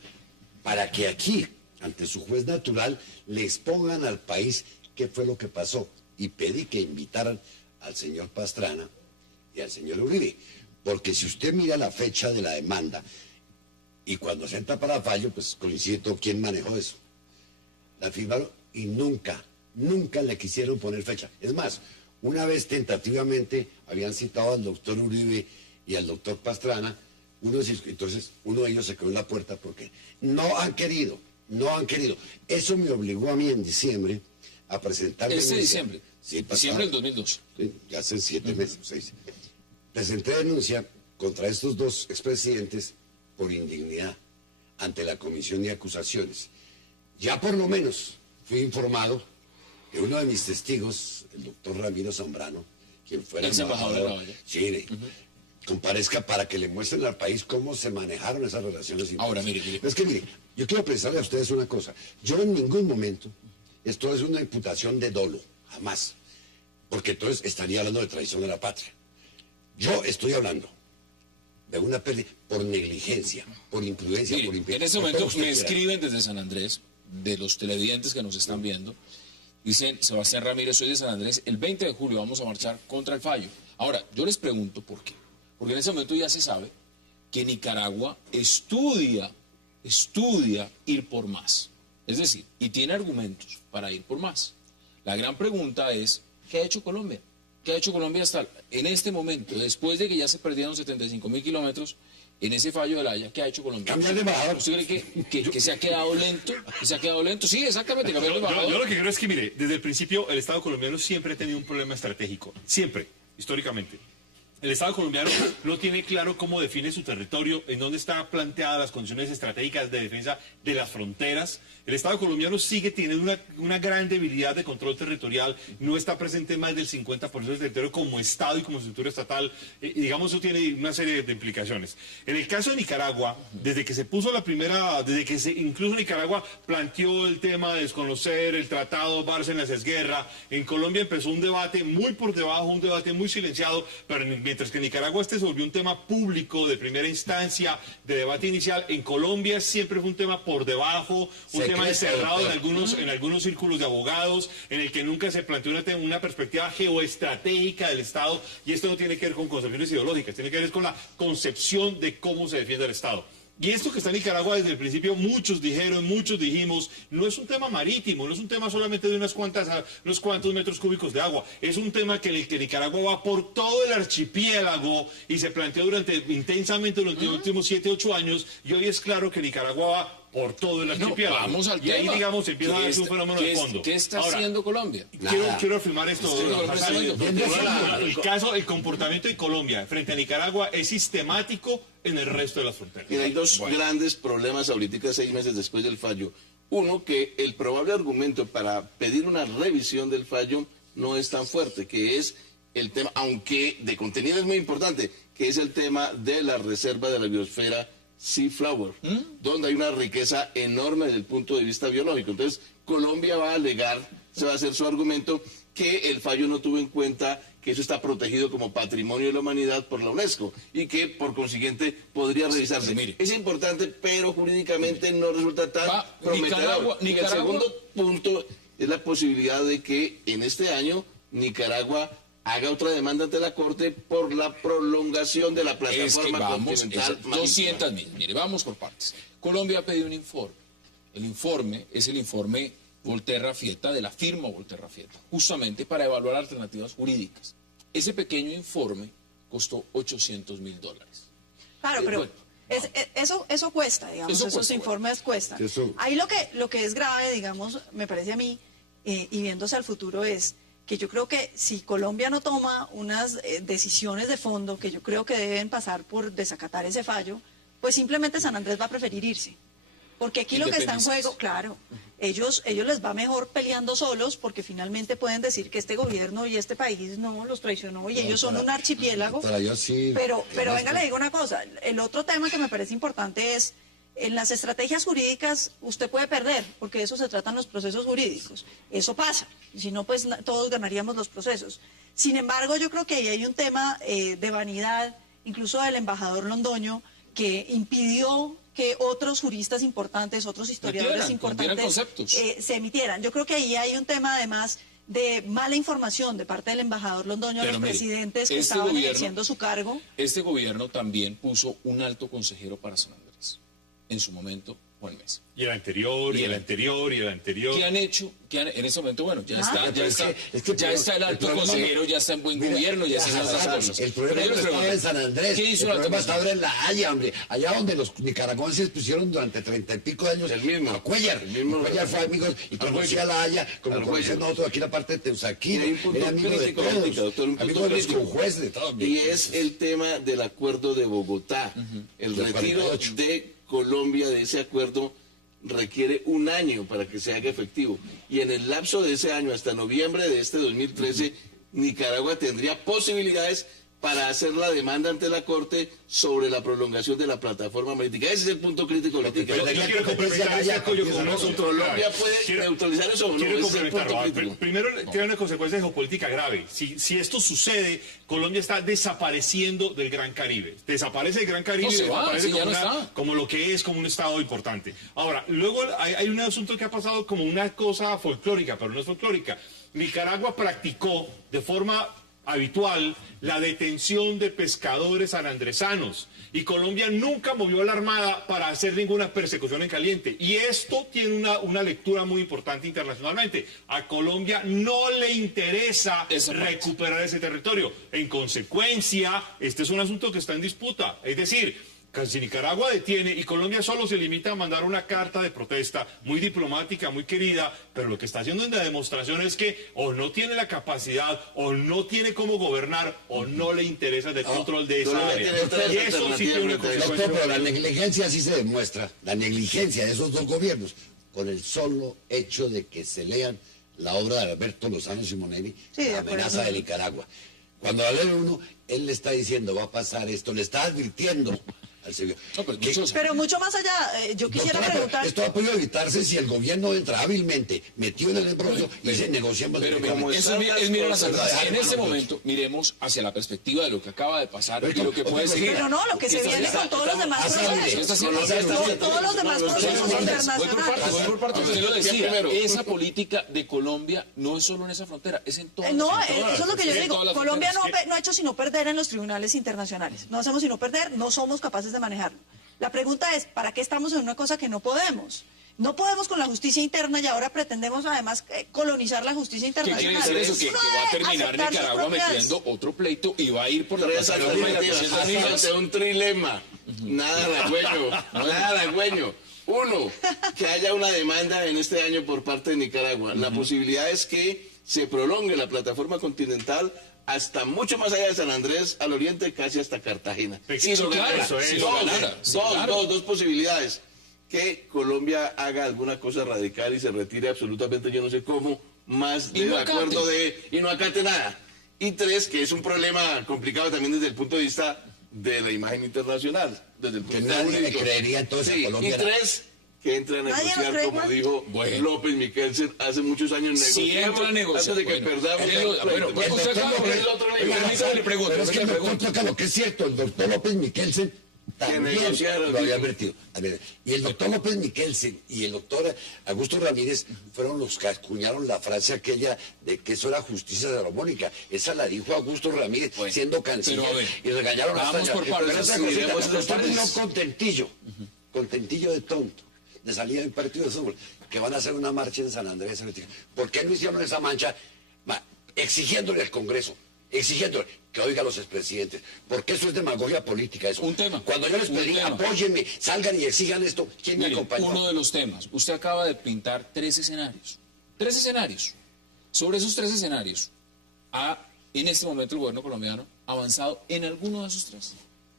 para que aquí, ante su juez natural, le expongan al país qué fue lo que pasó. Y pedí que invitaran al señor Pastrana y al señor Uribe. Porque si usted mira la fecha de la demanda y cuando se entra para fallo, pues coincide todo quién manejó eso. La firmaron y nunca le quisieron poner fecha. Es más, una vez tentativamente habían citado al doctor Uribe y al doctor Pastrana, entonces uno de ellos se quedó en la puerta porque no han querido. Eso me obligó a mí en diciembre a presentar... Diciembre. Sí, diciembre del 2002. Sí, ya hace 7 meses, 6. Presenté denuncia contra estos dos expresidentes por indignidad ante la Comisión de Acusaciones. Ya por lo menos fui informado que uno de mis testigos, el doctor Ramiro Zambrano, quien fuera el embajador de Chile, comparezca para que le muestren al país cómo se manejaron esas relaciones. Ahora, mire. Es que, mire, yo quiero precisarle a ustedes una cosa. Yo en ningún momento, esto es una imputación de dolo, jamás. porque entonces estaría hablando de traición a la patria. Yo estoy hablando de una pérdida por negligencia, por imprudencia, Mire, por en imperio. este momento me escriben desde San Andrés, de los televidentes que nos están viendo, dicen, Sebastián Ramírez, soy de San Andrés, el 20 de julio vamos a marchar contra el fallo. Ahora, yo les pregunto por qué. Porque en ese momento ya se sabe que Nicaragua estudia ir por más. Es decir, y tiene argumentos para ir por más. La gran pregunta es, ¿qué ha hecho Colombia? ¿Qué ha hecho Colombia hasta en este momento, después de que ya se perdieron 75.000 kilómetros en ese fallo de La Haya? ¿Qué ha hecho Colombia? Cambiar de embajador. ¿Usted cree que se ha quedado lento? ¿Que se ha quedado lento? Sí, exactamente, cambiar de embajador. Yo lo que creo es que, mire, desde el principio el Estado colombiano siempre ha tenido un problema estratégico. Siempre, históricamente. El Estado colombiano no tiene claro cómo define su territorio, en dónde están planteadas las condiciones estratégicas de defensa de las fronteras. El Estado colombiano sigue teniendo una gran debilidad de control territorial, no está presente en más del 50% del territorio como Estado y como estructura estatal. Digamos, eso tiene una serie de implicaciones. En el caso de Nicaragua, desde que se puso la primera, incluso Nicaragua planteó el tema de desconocer el tratado Bárcenas-Esguerra, en Colombia empezó un debate muy por debajo, un debate muy silenciado, pero mientras que en Nicaragua se volvió un tema público de primera instancia, de debate inicial, en Colombia siempre fue un tema por debajo, un tema encerrado en algunos círculos de abogados, en el que nunca se planteó una perspectiva geoestratégica del Estado, y esto no tiene que ver con concepciones ideológicas, tiene que ver con la concepción de cómo se defiende el Estado. Y esto que está en Nicaragua desde el principio, muchos dijeron, muchos dijimos, no es un tema marítimo, no es un tema solamente de unos cuantos metros cúbicos de agua, es un tema que Nicaragua va por todo el archipiélago y se planteó intensamente durante los últimos 7, 8 años, y hoy es claro que Nicaragua va por todo el archipiélago. Vamos al y ahí, tema. digamos, empieza a darse un fenómeno de fondo. ¿Qué está Ahora, haciendo Colombia? Quiero afirmar esto. El comportamiento de Colombia frente a Nicaragua es sistemático en el resto de las fronteras. Mira, hay dos grandes problemas ahorita, 6 meses después del fallo. Uno, que el probable argumento para pedir una revisión del fallo no es tan fuerte, que es el tema, aunque de contenido es muy importante, que es el tema de la reserva de la biosfera Seaflower, donde hay una riqueza enorme desde el punto de vista biológico. Entonces, Colombia va a alegar, se va a hacer su argumento, que el fallo no tuvo en cuenta que eso está protegido como patrimonio de la humanidad por la UNESCO y que, por consiguiente, podría revisarse. Mire. Es importante, pero jurídicamente no resulta tan prometedor. Y el segundo punto es la posibilidad de que en este año Nicaragua haga otra demanda ante la Corte por la prolongación de la plataforma continental marítima. 200.000. Mire, vamos por partes. Colombia ha pedido un informe. El informe es el informe Volterra Fietta, de la firma Volterra Fietta, justamente para evaluar alternativas jurídicas. Ese pequeño informe costó $800.000. Claro, pero bueno, eso cuesta, digamos, Eso esos cuesta, informes cuestan. Eso. Ahí lo que es grave, digamos, me parece a mí, y viéndose al futuro, es que yo creo que si Colombia no toma unas decisiones de fondo, que yo creo que deben pasar por desacatar ese fallo, pues simplemente San Andrés va a preferir irse. Porque aquí lo que está en juego, claro, ellos les va mejor peleando solos, porque finalmente pueden decir que este gobierno y este país no los traicionó y ellos son un archipiélago. Pero venga, le digo una cosa, el otro tema que me parece importante es, en las estrategias jurídicas usted puede perder, porque de eso se tratan los procesos jurídicos. Eso pasa, si no, pues todos ganaríamos los procesos. Sin embargo, yo creo que ahí hay un tema de vanidad, incluso del embajador Londoño, que impidió que otros juristas importantes, otros historiadores importantes se emitieran. Yo creo que ahí hay un tema además de mala información de parte del embajador Londoño a los presidentes que estaban ejerciendo su cargo. Este gobierno también puso un alto consejero para San Andrés, en su momento, Juan Mesa. Y el anterior, y el anterior, y el anterior. ¿Qué han hecho? En ese momento, bueno, ya está el alto consejero, ya está en buen gobierno, ya se hacen las cosas. El problema no estaba en San Andrés, ¿qué hizo el problema alto estaba en La Haya, hombre. Allá donde los nicaragüenses pusieron durante 30 y pico de años el mismo, a Cuellar. Cuellar fue amigo y conocía a La Haya, como conocía nosotros aquí la parte de Teusaquillo. Era amigo de todos, doctor, amigo de los conjueces, de todos. Y es el tema del acuerdo de Bogotá. El retiro de Colombia de ese acuerdo requiere un año para que se haga efectivo. Y en el lapso de ese año, hasta noviembre de este 2013, Nicaragua tendría posibilidades para hacer la demanda ante la Corte sobre la prolongación de la plataforma marítima. Ese es el punto crítico. Yo quiero complementar ese apoyo con una Colombia puede neutralizar eso o no. Quiero Ese es el punto complementarlo. crítico. Primero, tiene una consecuencia geopolítica grave. Si esto sucede, Colombia está desapareciendo del Gran Caribe. Desaparece del Gran Caribe No y se va, desaparece sí, ya no está. como lo que es, como un estado importante. Ahora, luego hay un asunto que ha pasado como una cosa folclórica, pero no es folclórica. Nicaragua practicó de forma habitual la detención de pescadores sanandresanos y Colombia nunca movió la armada para hacer ninguna persecución en caliente, y esto tiene una lectura muy importante internacionalmente. A Colombia no le interesa recuperar ese territorio. En consecuencia, este es un asunto que está en disputa, es decir, si Nicaragua detiene y Colombia solo se limita a mandar una carta de protesta muy diplomática, muy querida, pero lo que está haciendo en la demostración es que o no tiene la capacidad, o no tiene cómo gobernar, o no le interesa el control de esa área. Y eso sí tiene una consecuencia. Pero la negligencia sí se demuestra, la negligencia de esos dos gobiernos, con el solo hecho de que se lean la obra de Alberto Lozano Simonelli, La amenaza de Nicaragua. Cuando la lee uno, él le está diciendo, va a pasar esto, le está advirtiendo al señor. No, pero mucho más allá, yo quisiera preguntar... Esto ha podido evitarse si el gobierno entra hábilmente, metido en el embrollo y se negocia más. Pero eso es mirar las cosas. En este momento, miremos hacia la perspectiva de lo que acaba de pasar y lo que puede seguir. Pero no, lo que se viene con todos los demás procesos. Todos los demás procesos internacionales. Voy por parte, usted lo decía, esa política de Colombia no es solo en esa frontera, es en todas. No, eso es lo que yo digo. Colombia no ha hecho sino perder en los tribunales internacionales. No hacemos sino perder, no somos capaces de manejarlo. La pregunta es, ¿para qué estamos en una cosa que no podemos? No podemos con la justicia interna y ahora pretendemos además colonizar la justicia ¿Qué internacional. quiere decir eso? Que va a terminar Nicaragua metiendo otro pleito y va a ir por la plataforma de las Naciones Unidas. Un trilema. Nada halagüeño. Uno, que haya una demanda en este año por parte de Nicaragua. La posibilidad es que se prolongue la plataforma continental hasta mucho más allá de San Andrés, al oriente, casi hasta Cartagena. Dos posibilidades. Que Colombia haga alguna cosa radical y se retire absolutamente, yo no sé cómo, más del acuerdo y no acate nada. Y tres, que es un problema complicado también desde el punto de vista de la imagen internacional. Desde el punto que nadie le creería entonces a Colombia. Y tres, que entra a negociar, como dijo López Michelsen hace muchos años. Si entra a negociar, antes de que perdamos. Le pregunto. Pero es que me toca lo que es cierto, el doctor López Michelsen también lo había advertido. Y el doctor López Michelsen y el doctor Augusto Ramírez fueron los que acuñaron la frase aquella de que eso era justicia salomónica. Esa la dijo Augusto Ramírez siendo canciller y regañaron hasta allá. Pero esa cosita, el doctor vino contentillo de tonto, de salida del partido de fútbol, que van a hacer una marcha en San Andrés. ¿Por qué no hicieron esa marcha exigiéndole al Congreso, exigiéndole que oiga a los expresidentes? Porque eso es demagogia política. Eso. Un tema. Cuando yo les pedí, apóyenme, salgan y exijan esto, ¿quién me acompañó? Uno de los temas. Usted acaba de pintar 3 escenarios. 3 escenarios. Sobre esos 3 escenarios, en este momento el gobierno colombiano ha avanzado en alguno de esos 3.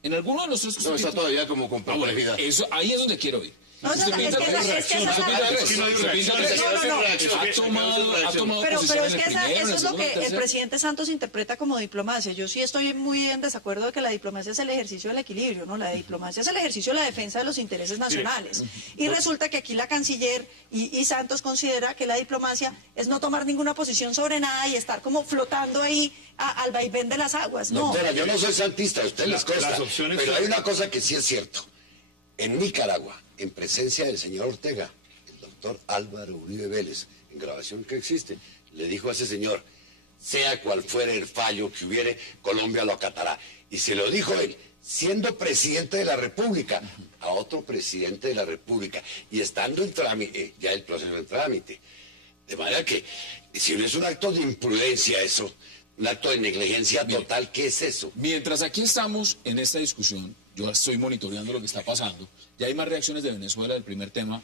En alguno de los 3 que no, está todavía como con complejidad. Ahí es donde quiero ir. No, Usted pinta 3 reacciones. Ha tomado pero posición es en que el primero, eso es lo que el tercero. presidente Santos interpreta como diplomacia. Yo sí estoy muy en desacuerdo de que la diplomacia es el ejercicio del equilibrio, ¿no? La diplomacia es el ejercicio de la defensa de los intereses nacionales. Y resulta que aquí la canciller y Santos considera que la diplomacia es no tomar ninguna posición sobre nada y estar como flotando ahí al vaivén de las aguas. No. Doctora, yo no soy santista, usted les consta, pero hay una cosa que sí es cierto. En Nicaragua, en presencia del señor Ortega, el doctor Álvaro Uribe Vélez, en grabación que existe, le dijo a ese señor, sea cual fuere el fallo que hubiere, Colombia lo acatará. Y se lo dijo él, siendo presidente de la República, a otro presidente de la República, y estando en trámite, ya el proceso en trámite. De manera que, si no es un acto de imprudencia eso, un acto de negligencia total, ¿qué es eso? Mientras aquí estamos en esta discusión, yo estoy monitoreando lo que está pasando. Ya hay más reacciones de Venezuela del primer tema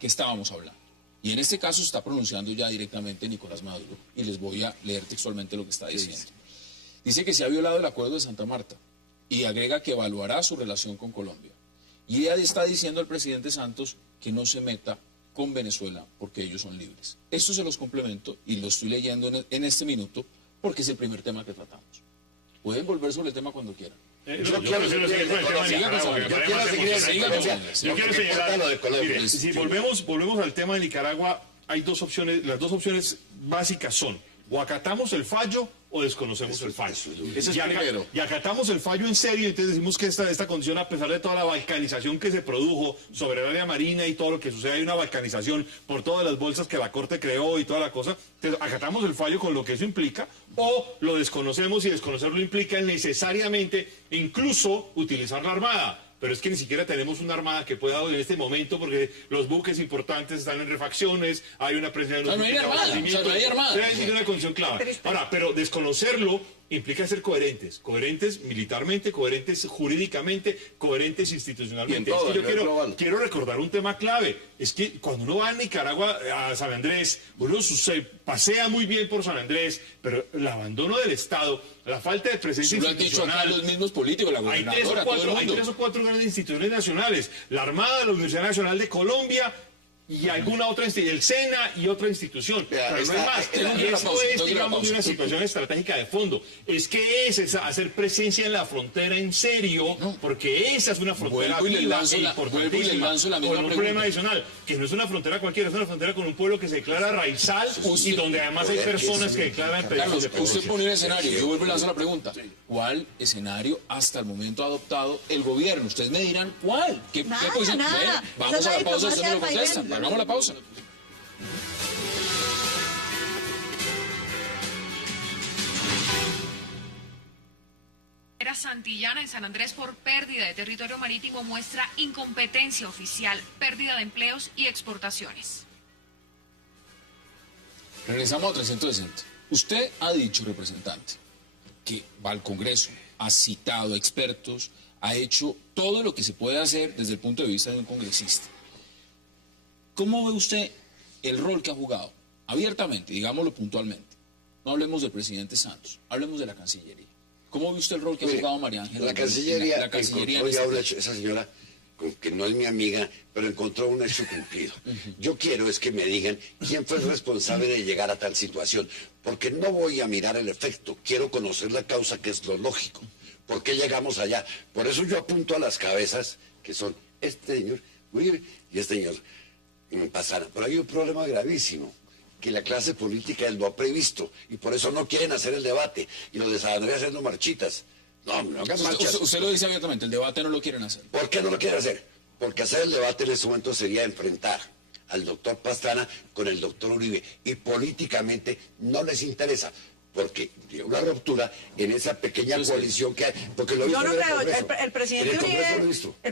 que estábamos hablando. Y en este caso se está pronunciando ya directamente Nicolás Maduro. Y les voy a leer textualmente lo que está diciendo. Dice que se ha violado el acuerdo de Santa Marta y agrega que evaluará su relación con Colombia. Y ella está diciendo al presidente Santos que no se meta con Venezuela porque ellos son libres. Esto se los complemento y lo estoy leyendo en este minuto porque es el primer tema que tratamos. Pueden volver sobre el tema cuando quieran. Yo quiero seguir con el tema de Nicaragua. Yo quiero señalar lo de Colombia. Mire, si volvemos al tema de Nicaragua, hay dos opciones. Las dos opciones básicas son: o acatamos el fallo o desconocemos el fallo. Ese es primero. Y acatamos el fallo en serio, entonces decimos que esta condición, a pesar de toda la balcanización que se produjo sobre el área marina y todo lo que sucede, hay una balcanización por todas las bolsas que la Corte creó y toda la cosa. Entonces, acatamos el fallo con lo que eso implica, o lo desconocemos, y desconocerlo implica necesariamente incluso utilizar la Armada. Pero es que ni siquiera tenemos una armada que pueda en este momento, porque los buques importantes están en refacciones, hay una presión de no hay armada, no hay armada. Es una condición clave. Ahora, pero desconocerlo implica ser coherentes militarmente, coherentes jurídicamente, coherentes institucionalmente. Todo, es que yo quiero recordar un tema clave. Es que cuando uno va a Nicaragua, a San Andrés, uno se pasea muy bien por San Andrés, pero el abandono del Estado, la falta de presencia institucional... Lo han dicho acá los mismos políticos, la gobernadora, todo el mundo. Hay 3 o 4 grandes instituciones nacionales: la Armada, la Universidad Nacional de Colombia y alguna otra institución, el SENA y otra institución. Pero no hay más. Y eso es, digamos, una situación estratégica de fondo. Es que es hacer presencia en la frontera en serio, porque esa es una frontera viva e importantísima, con un problema adicional, que no es una frontera cualquiera, es una frontera con un pueblo que se declara raizal y donde además hay personas que declaran Carlos, usted pone un escenario, yo vuelvo y lanzo la pregunta: ¿cuál escenario hasta el momento ha adoptado el gobierno? Ustedes me dirán, ¿cuál? ¿Qué posición? Vamos a la pausa, usted no lo contesta. Hagamos la pausa. Santillana en San Andrés por pérdida de territorio marítimo muestra incompetencia oficial, pérdida de empleos y exportaciones. Regresamos a 360. Usted ha dicho, representante, que va al Congreso, ha citado expertos, ha hecho todo lo que se puede hacer desde el punto de vista de un congresista. ¿Cómo ve usted el rol que ha jugado? Abiertamente, digámoslo puntualmente. No hablemos del presidente Santos, hablemos de la Cancillería. ¿Cómo ve usted el rol que ha jugado María Ángela? La Cancillería, Cancillería esa señora, que no es mi amiga, pero encontró un hecho cumplido. Yo quiero es que me digan quién fue el responsable de llegar a tal situación, porque no voy a mirar el efecto, quiero conocer la causa, que es lo lógico. ¿Por qué llegamos allá? Por eso yo apunto a las cabezas, que son este señor Uribe y este señor Pastrana. Pero hay un problema gravísimo, que la clase política lo ha previsto, y por eso no quieren hacer el debate, y los de San Andrés haciendo marchitas. No hagan marchas. Usted lo dice abiertamente, el debate no lo quieren hacer. ¿Por qué no lo quieren hacer? Porque hacer el debate en ese momento sería enfrentar al doctor Pastrana con el doctor Uribe, y políticamente no les interesa, porque dio una ruptura en esa pequeña coalición que hay. Porque lo yo no creo, el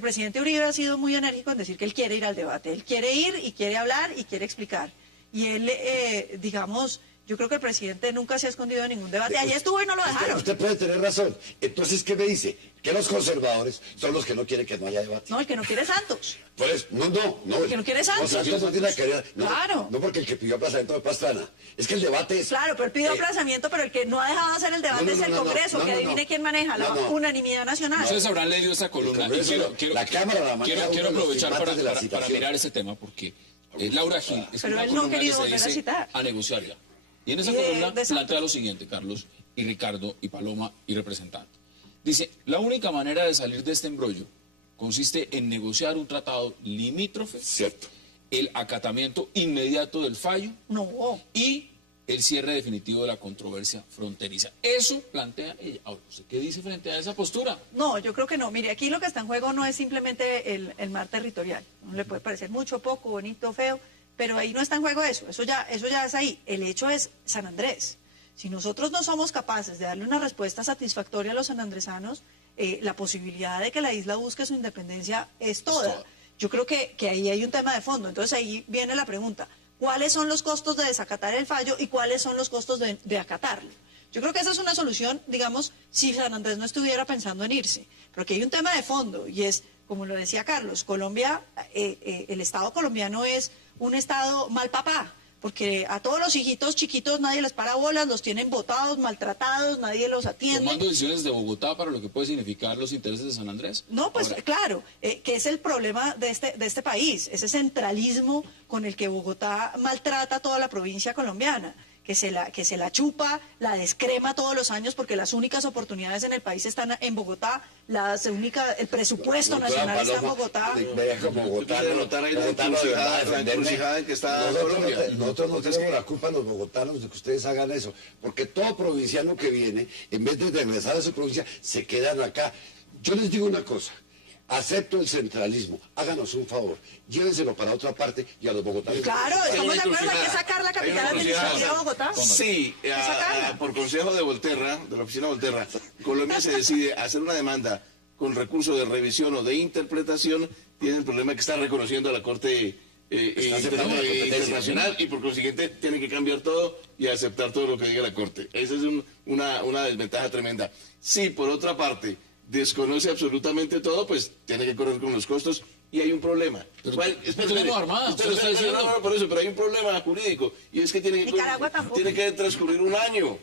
presidente Uribe ha sido muy enérgico en decir que él quiere ir al debate, él quiere ir y quiere hablar y quiere explicar. Y él, digamos, yo creo que el presidente nunca se ha escondido de ningún debate. Allí estuvo y no lo dejaron. Usted puede tener razón. Entonces, ¿qué me dice? Que los conservadores son los que no quieren que no haya debate. No, el que no quiere es Santos. Pues, no. El que no quiere es Santos. Santos no tiene que ver. No, claro. No, porque el que pidió aplazamiento de Pastrana. Es que el debate es... Claro, pero él pidió aplazamiento, pero el que no ha dejado de hacer el debate es el Congreso, que adivine quién maneja la unanimidad nacional. Ustedes habrán leído esta columna. Quiero aprovechar para mirar ese tema, porque Laura Gil es una columna que se dice a negociar ya. Y en esa columna plantea lo siguiente, Carlos y Ricardo y Paloma y representante. Dice, la única manera de salir de este embrollo consiste en negociar un tratado limítrofe, cierto, el acatamiento inmediato del fallo y el cierre definitivo de la controversia fronteriza. Eso plantea ella. Ahora, ¿usted qué dice frente a esa postura? No, yo creo que no. Mire, aquí lo que está en juego no es simplemente el mar territorial. No le puede parecer mucho, poco, bonito, feo, pero ahí no está en juego eso. Eso ya es ahí. El hecho es San Andrés. Si nosotros no somos capaces de darle una respuesta satisfactoria a los sanandresanos, la posibilidad de que la isla busque su independencia es toda. Yo creo que ahí hay un tema de fondo. Entonces ahí viene la pregunta: ¿cuáles son los costos de desacatar el fallo y cuáles son los costos de acatarlo? Yo creo que esa es una solución, digamos, si San Andrés no estuviera pensando en irse. Pero que hay un tema de fondo y es, como lo decía Carlos, Colombia, el Estado colombiano es un Estado mal papá, porque a todos los hijitos chiquitos nadie les para bolas, los tienen botados, maltratados, nadie los atiende. ¿Tomando decisiones de Bogotá para lo que puede significar los intereses de San Andrés? No, pues ahora, claro, que es el problema de este país, ese centralismo con el que Bogotá maltrata a toda la provincia colombiana. que se la chupa, la descrema todos los años porque las únicas oportunidades en el país están en Bogotá, el presupuesto nacional está en Bogotá. Nosotros no tenemos la culpa los bogotanos de que ustedes hagan eso, porque todo provinciano que viene, en vez de regresar a su provincia, se quedan acá. Yo les digo una cosa. Acepto el centralismo, háganos un favor, llévenselo para otra parte y a los bogotanos. Claro, estamos de acuerdo, hay que sacar la capital administrativa de Bogotá. Sí, por consejo de Volterra, de la oficina Volterra, Colombia se decide hacer una demanda con recurso de revisión o de interpretación, tiene el problema que está reconociendo a la Corte internacional y por consiguiente tiene que cambiar todo y aceptar todo lo que diga la Corte. Esa es una desventaja tremenda. Sí, por otra parte, desconoce absolutamente todo, pues tiene que correr con los costos y hay un problema. Pero por eso, pero hay un problema jurídico y es que tiene que transcurrir un año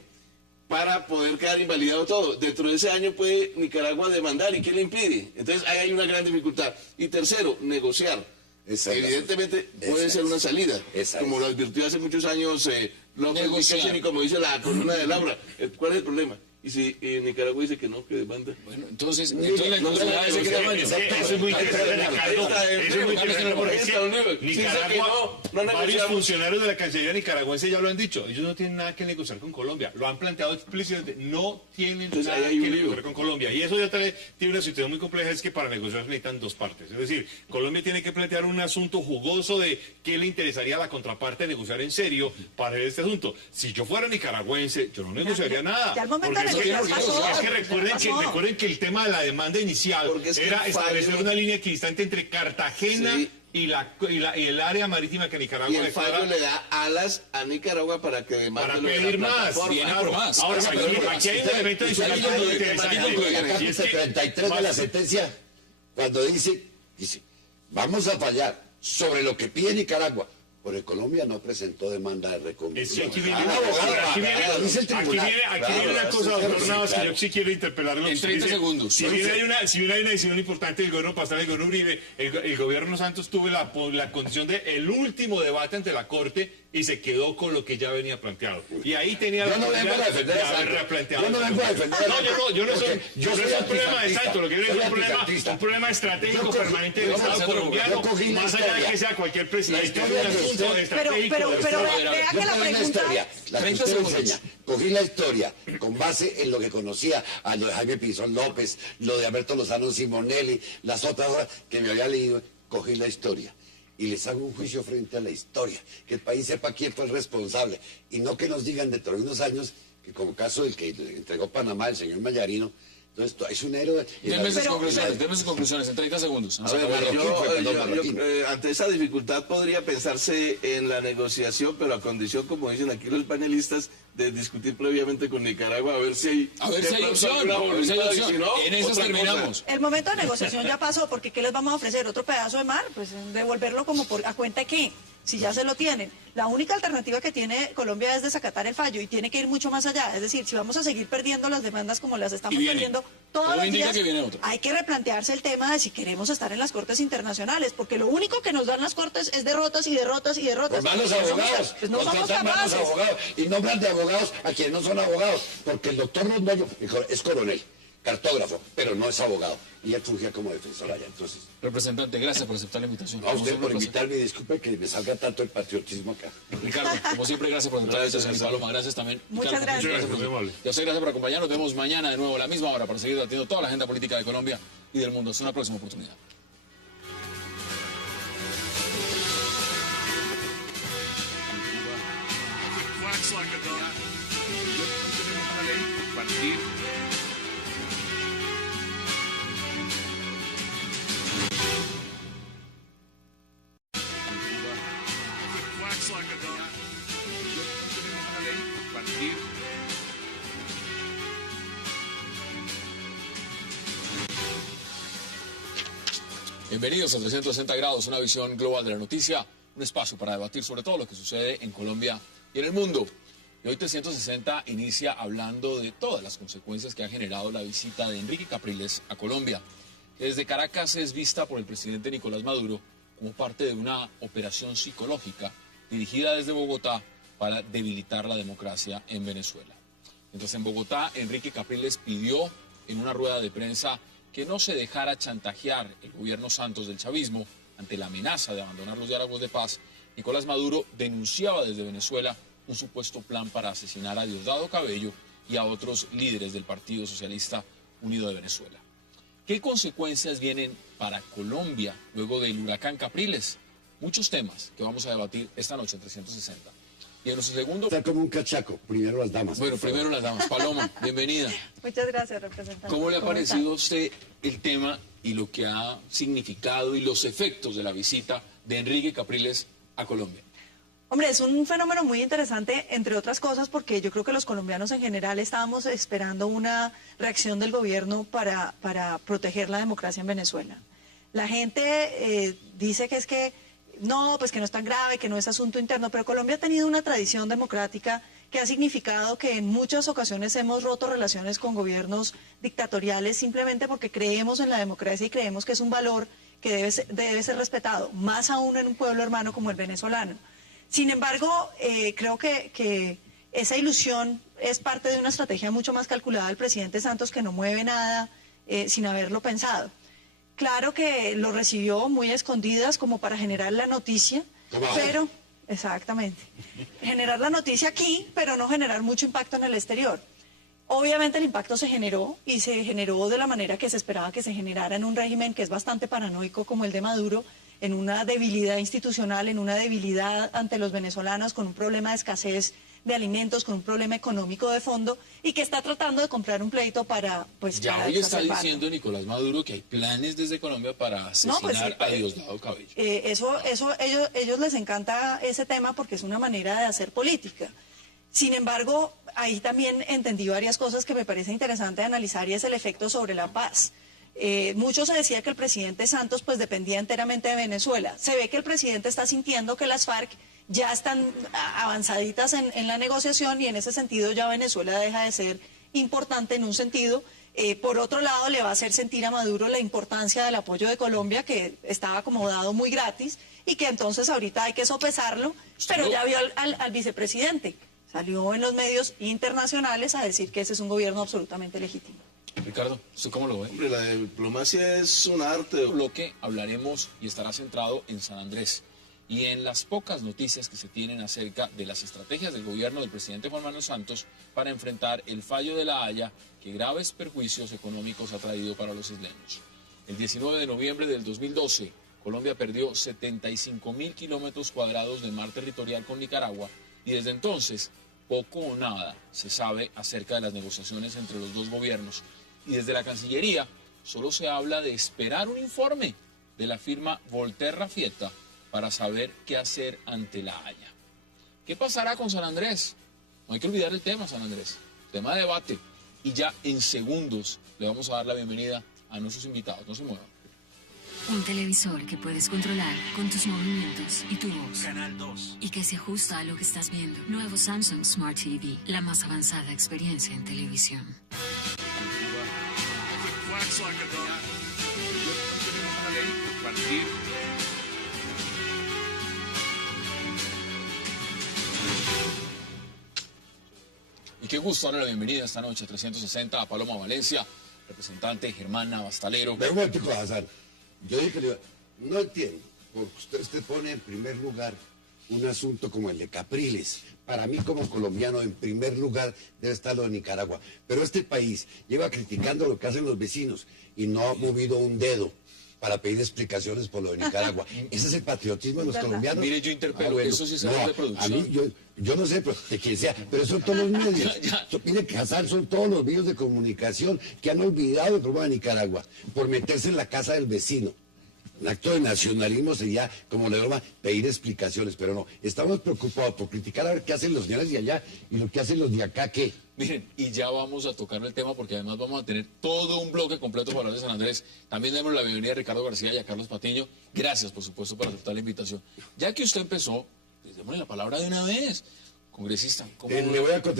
para poder quedar invalidado todo. Dentro de ese año puede Nicaragua demandar y ¿quién le impide? Entonces ahí hay una gran dificultad. Y tercero, negociar. Evidentemente puede ser una salida, como lo advirtió hace muchos años López Miquelsen y como dice la columna de Laura. ¿Cuál es el problema? Y si Nicaragua dice que no, que demanda. Bueno, entonces la negociación dice que demanda. Eso es muy interesante, Ricardo. Eso es muy interesante porque Nicaragua, varios funcionarios de la Cancillería nicaragüense ya lo han dicho. Ellos no tienen nada que negociar con Colombia. Lo han planteado explícitamente. No tienen nada que negociar con Colombia. Y eso ya tiene una situación muy compleja, es que para negociar se necesitan dos partes. Es decir, Colombia tiene que plantear un asunto jugoso de qué le interesaría a la contraparte negociar en serio para este asunto. Si yo fuera nicaragüense, yo no negociaría nada. Es que recuerden que el tema de la demanda inicial era establecer una línea equidistante entre Cartagena y el área marítima que Nicaragua... Y el fallo le da alas a Nicaragua para que demande... Para pedir más. Ahora, aquí hay un elemento adicional muy interesante. El 33 de la sentencia, cuando dice, vamos a fallar sobre lo que pide Nicaragua, porque Colombia no presentó demanda de reconversión. Aquí viene una cosa, doctor Navas, que yo sí quiero interpelarlo. En 30 segundos. Si bien hay una decisión importante del gobierno pasado, el gobierno Uribe, el gobierno Santos tuvo la condición de el último debate ante la Corte y se quedó con lo que ya venía planteado. Y ahí tenía la posibilidad de haber replanteado. Yo no vengo a defender. Yo no soy un problema de Santos, lo que veo es un problema estratégico permanente del Estado colombiano, más allá de que sea cualquier presidente. Pero vea que la pregunta... La que usted enseña, cogí la historia con base en lo que conocía a lo de Jaime Pinzón López, lo de Alberto Lozano Simonelli, las otras que me había leído, cogí la historia. Y les hago un juicio frente a la historia, que el país sepa quién fue el responsable, y no que nos digan dentro de unos años, que como caso del que le entregó Panamá, el señor Mayarino, entonces es un héroe. Deme sus conclusiones en 30 segundos. Ante esa dificultad podría pensarse en la negociación, pero a condición, como dicen aquí los panelistas, de discutir previamente con Nicaragua a ver si hay opción. En eso terminamos. El momento de negociación ya pasó, porque ¿qué les vamos a ofrecer? ¿Otro pedazo de mar? Pues devolverlo como a cuenta de qué, si ya se lo tienen. La única alternativa que tiene Colombia es desacatar el fallo y tiene que ir mucho más allá. Es decir, si vamos a seguir perdiendo las demandas como las estamos perdiendo todos los días, hay que replantearse el tema de si queremos estar en las cortes internacionales, porque lo único que nos dan las cortes es derrotas y derrotas y derrotas. Pues malos abogados. Pues no somos capaces. Y nombran de abogados a quienes no son abogados, porque el doctor Londoño es coronel, cartógrafo, pero no es abogado. Y él fungía como defensor allá. Entonces, representante, gracias por aceptar la invitación. A usted por invitarme y disculpe que me salga tanto el patriotismo acá. Ricardo, como siempre, gracias por aceptar la invitación. Paloma, gracias también. Muchas gracias. Y a usted, gracias por acompañarnos. Nos vemos mañana de nuevo a la misma hora para seguir debatiendo toda la agenda política de Colombia y del mundo. Es una próxima oportunidad. Bienvenidos a 360 grados, una visión global de la noticia, un espacio para debatir sobre todo lo que sucede en Colombia y en el mundo. Y hoy 360 inicia hablando de todas las consecuencias que ha generado la visita de Enrique Capriles a Colombia, que desde Caracas es vista por el presidente Nicolás Maduro como parte de una operación psicológica dirigida desde Bogotá para debilitar la democracia en Venezuela. Entonces, en Bogotá, Enrique Capriles pidió en una rueda de prensa que no se dejara chantajear el gobierno Santos del chavismo ante la amenaza de abandonar los diálogos de paz. Nicolás Maduro denunciaba desde Venezuela un supuesto plan para asesinar a Diosdado Cabello y a otros líderes del Partido Socialista Unido de Venezuela. ¿Qué consecuencias vienen para Colombia luego del huracán Capriles? Muchos temas que vamos a debatir esta noche en 360. Y en nuestro segundo... Está como un cachaco, primero las damas. Bueno, primero las damas. Paloma, bienvenida. Muchas gracias, representante. ¿Cómo le ha parecido a usted el tema y lo que ha significado y los efectos de la visita de Enrique Capriles a Colombia? Hombre, es un fenómeno muy interesante, entre otras cosas, porque yo creo que los colombianos en general estábamos esperando una reacción del gobierno para proteger la democracia en Venezuela. La gente dice que es que no, pues que no es tan grave, que no es asunto interno, pero Colombia ha tenido una tradición democrática que ha significado que en muchas ocasiones hemos roto relaciones con gobiernos dictatoriales simplemente porque creemos en la democracia y creemos que es un valor que debe ser respetado, más aún en un pueblo hermano como el venezolano. Sin embargo, creo que esa ilusión es parte de una estrategia mucho más calculada del presidente Santos, que no mueve nada sin haberlo pensado. Claro que lo recibió muy a escondidas como para generar la noticia, pero, exactamente, generar la noticia aquí, pero no generar mucho impacto en el exterior. Obviamente el impacto se generó y se generó de la manera que se esperaba que se generara en un régimen que es bastante paranoico como el de Maduro, en una debilidad institucional, en una debilidad ante los venezolanos, con un problema de escasez de alimentos, con un problema económico de fondo, y que está tratando de comprar un pleito para, pues, ya para hoy está exacerbarlo. diciendo Nicolás Maduro que hay planes desde Colombia para asesinar a Diosdado Cabello. Ellos les encanta ese tema porque es una manera de hacer política. Sin embargo, ahí también entendí varias cosas que me parece interesante analizar, y es el efecto sobre la paz. Mucho se decía que el presidente Santos pues dependía enteramente de Venezuela. Se ve que el presidente está sintiendo que las FARC ya están avanzaditas en la negociación, y en ese sentido ya Venezuela deja de ser importante en un sentido. Por otro lado, le va a hacer sentir a Maduro la importancia del apoyo de Colombia, que estaba acomodado muy gratis, y que entonces ahorita hay que sopesarlo, pero ya vio al vicepresidente. Salió en los medios internacionales a decir que ese es un gobierno absolutamente legítimo. Ricardo, ¿usted cómo lo ve? Hombre, la diplomacia es un arte. Lo que hablaremos y estará centrado en San Andrés y en las pocas noticias que se tienen acerca de las estrategias del gobierno del presidente Juan Manuel Santos para enfrentar el fallo de La Haya, que graves perjuicios económicos ha traído para los isleños. El 19 de noviembre del 2012, Colombia perdió 75.000 kilómetros cuadrados de mar territorial con Nicaragua, y desde entonces poco o nada se sabe acerca de las negociaciones entre los dos gobiernos. Y desde la Cancillería solo se habla de esperar un informe de la firma Volterra Fietta para saber qué hacer ante La Haya. ¿Qué pasará con San Andrés? No hay que olvidar el tema, San Andrés. Tema de debate. Y ya en segundos le vamos a dar la bienvenida a nuestros invitados. No se muevan. Un televisor que puedes controlar con tus movimientos y tu voz. Canal 2. Y que se ajusta a lo que estás viendo. Nuevo Samsung Smart TV. La más avanzada experiencia en televisión. Y qué gusto darle la bienvenida esta noche a 360 a Paloma Valencia, representante Germana Bastalero. Pero un momentico, Hazard. Yo dije, no entiendo, porque usted pone en primer lugar un asunto como el de Capriles. Para mí, como colombiano, en primer lugar debe estar lo de Nicaragua. Pero este país lleva criticando lo que hacen los vecinos y no ha movido un dedo para pedir explicaciones por lo de Nicaragua. Ese es el patriotismo de los colombianos. Mire, yo interpelo, bueno, eso sí se de producción. A mí, yo no sé, pero de quien sea, pero son todos los medios. Mire, Casal, son todos los medios de comunicación que han olvidado el problema de Nicaragua por meterse en la casa del vecino. Un acto de nacionalismo sería, como la broma, pedir explicaciones, pero no. Estamos preocupados por criticar a ver qué hacen los señores de allá y lo que hacen los de acá, ¿qué? Miren, y ya vamos a tocar el tema porque además vamos a tener todo un bloque completo para hablar de San Andrés. También demos la bienvenida a Ricardo García y a Carlos Patiño. Gracias, por supuesto, por aceptar la invitación. Ya que usted empezó, pues démosle la palabra de una vez. Congresista, ¿cómo? Le voy a contestar.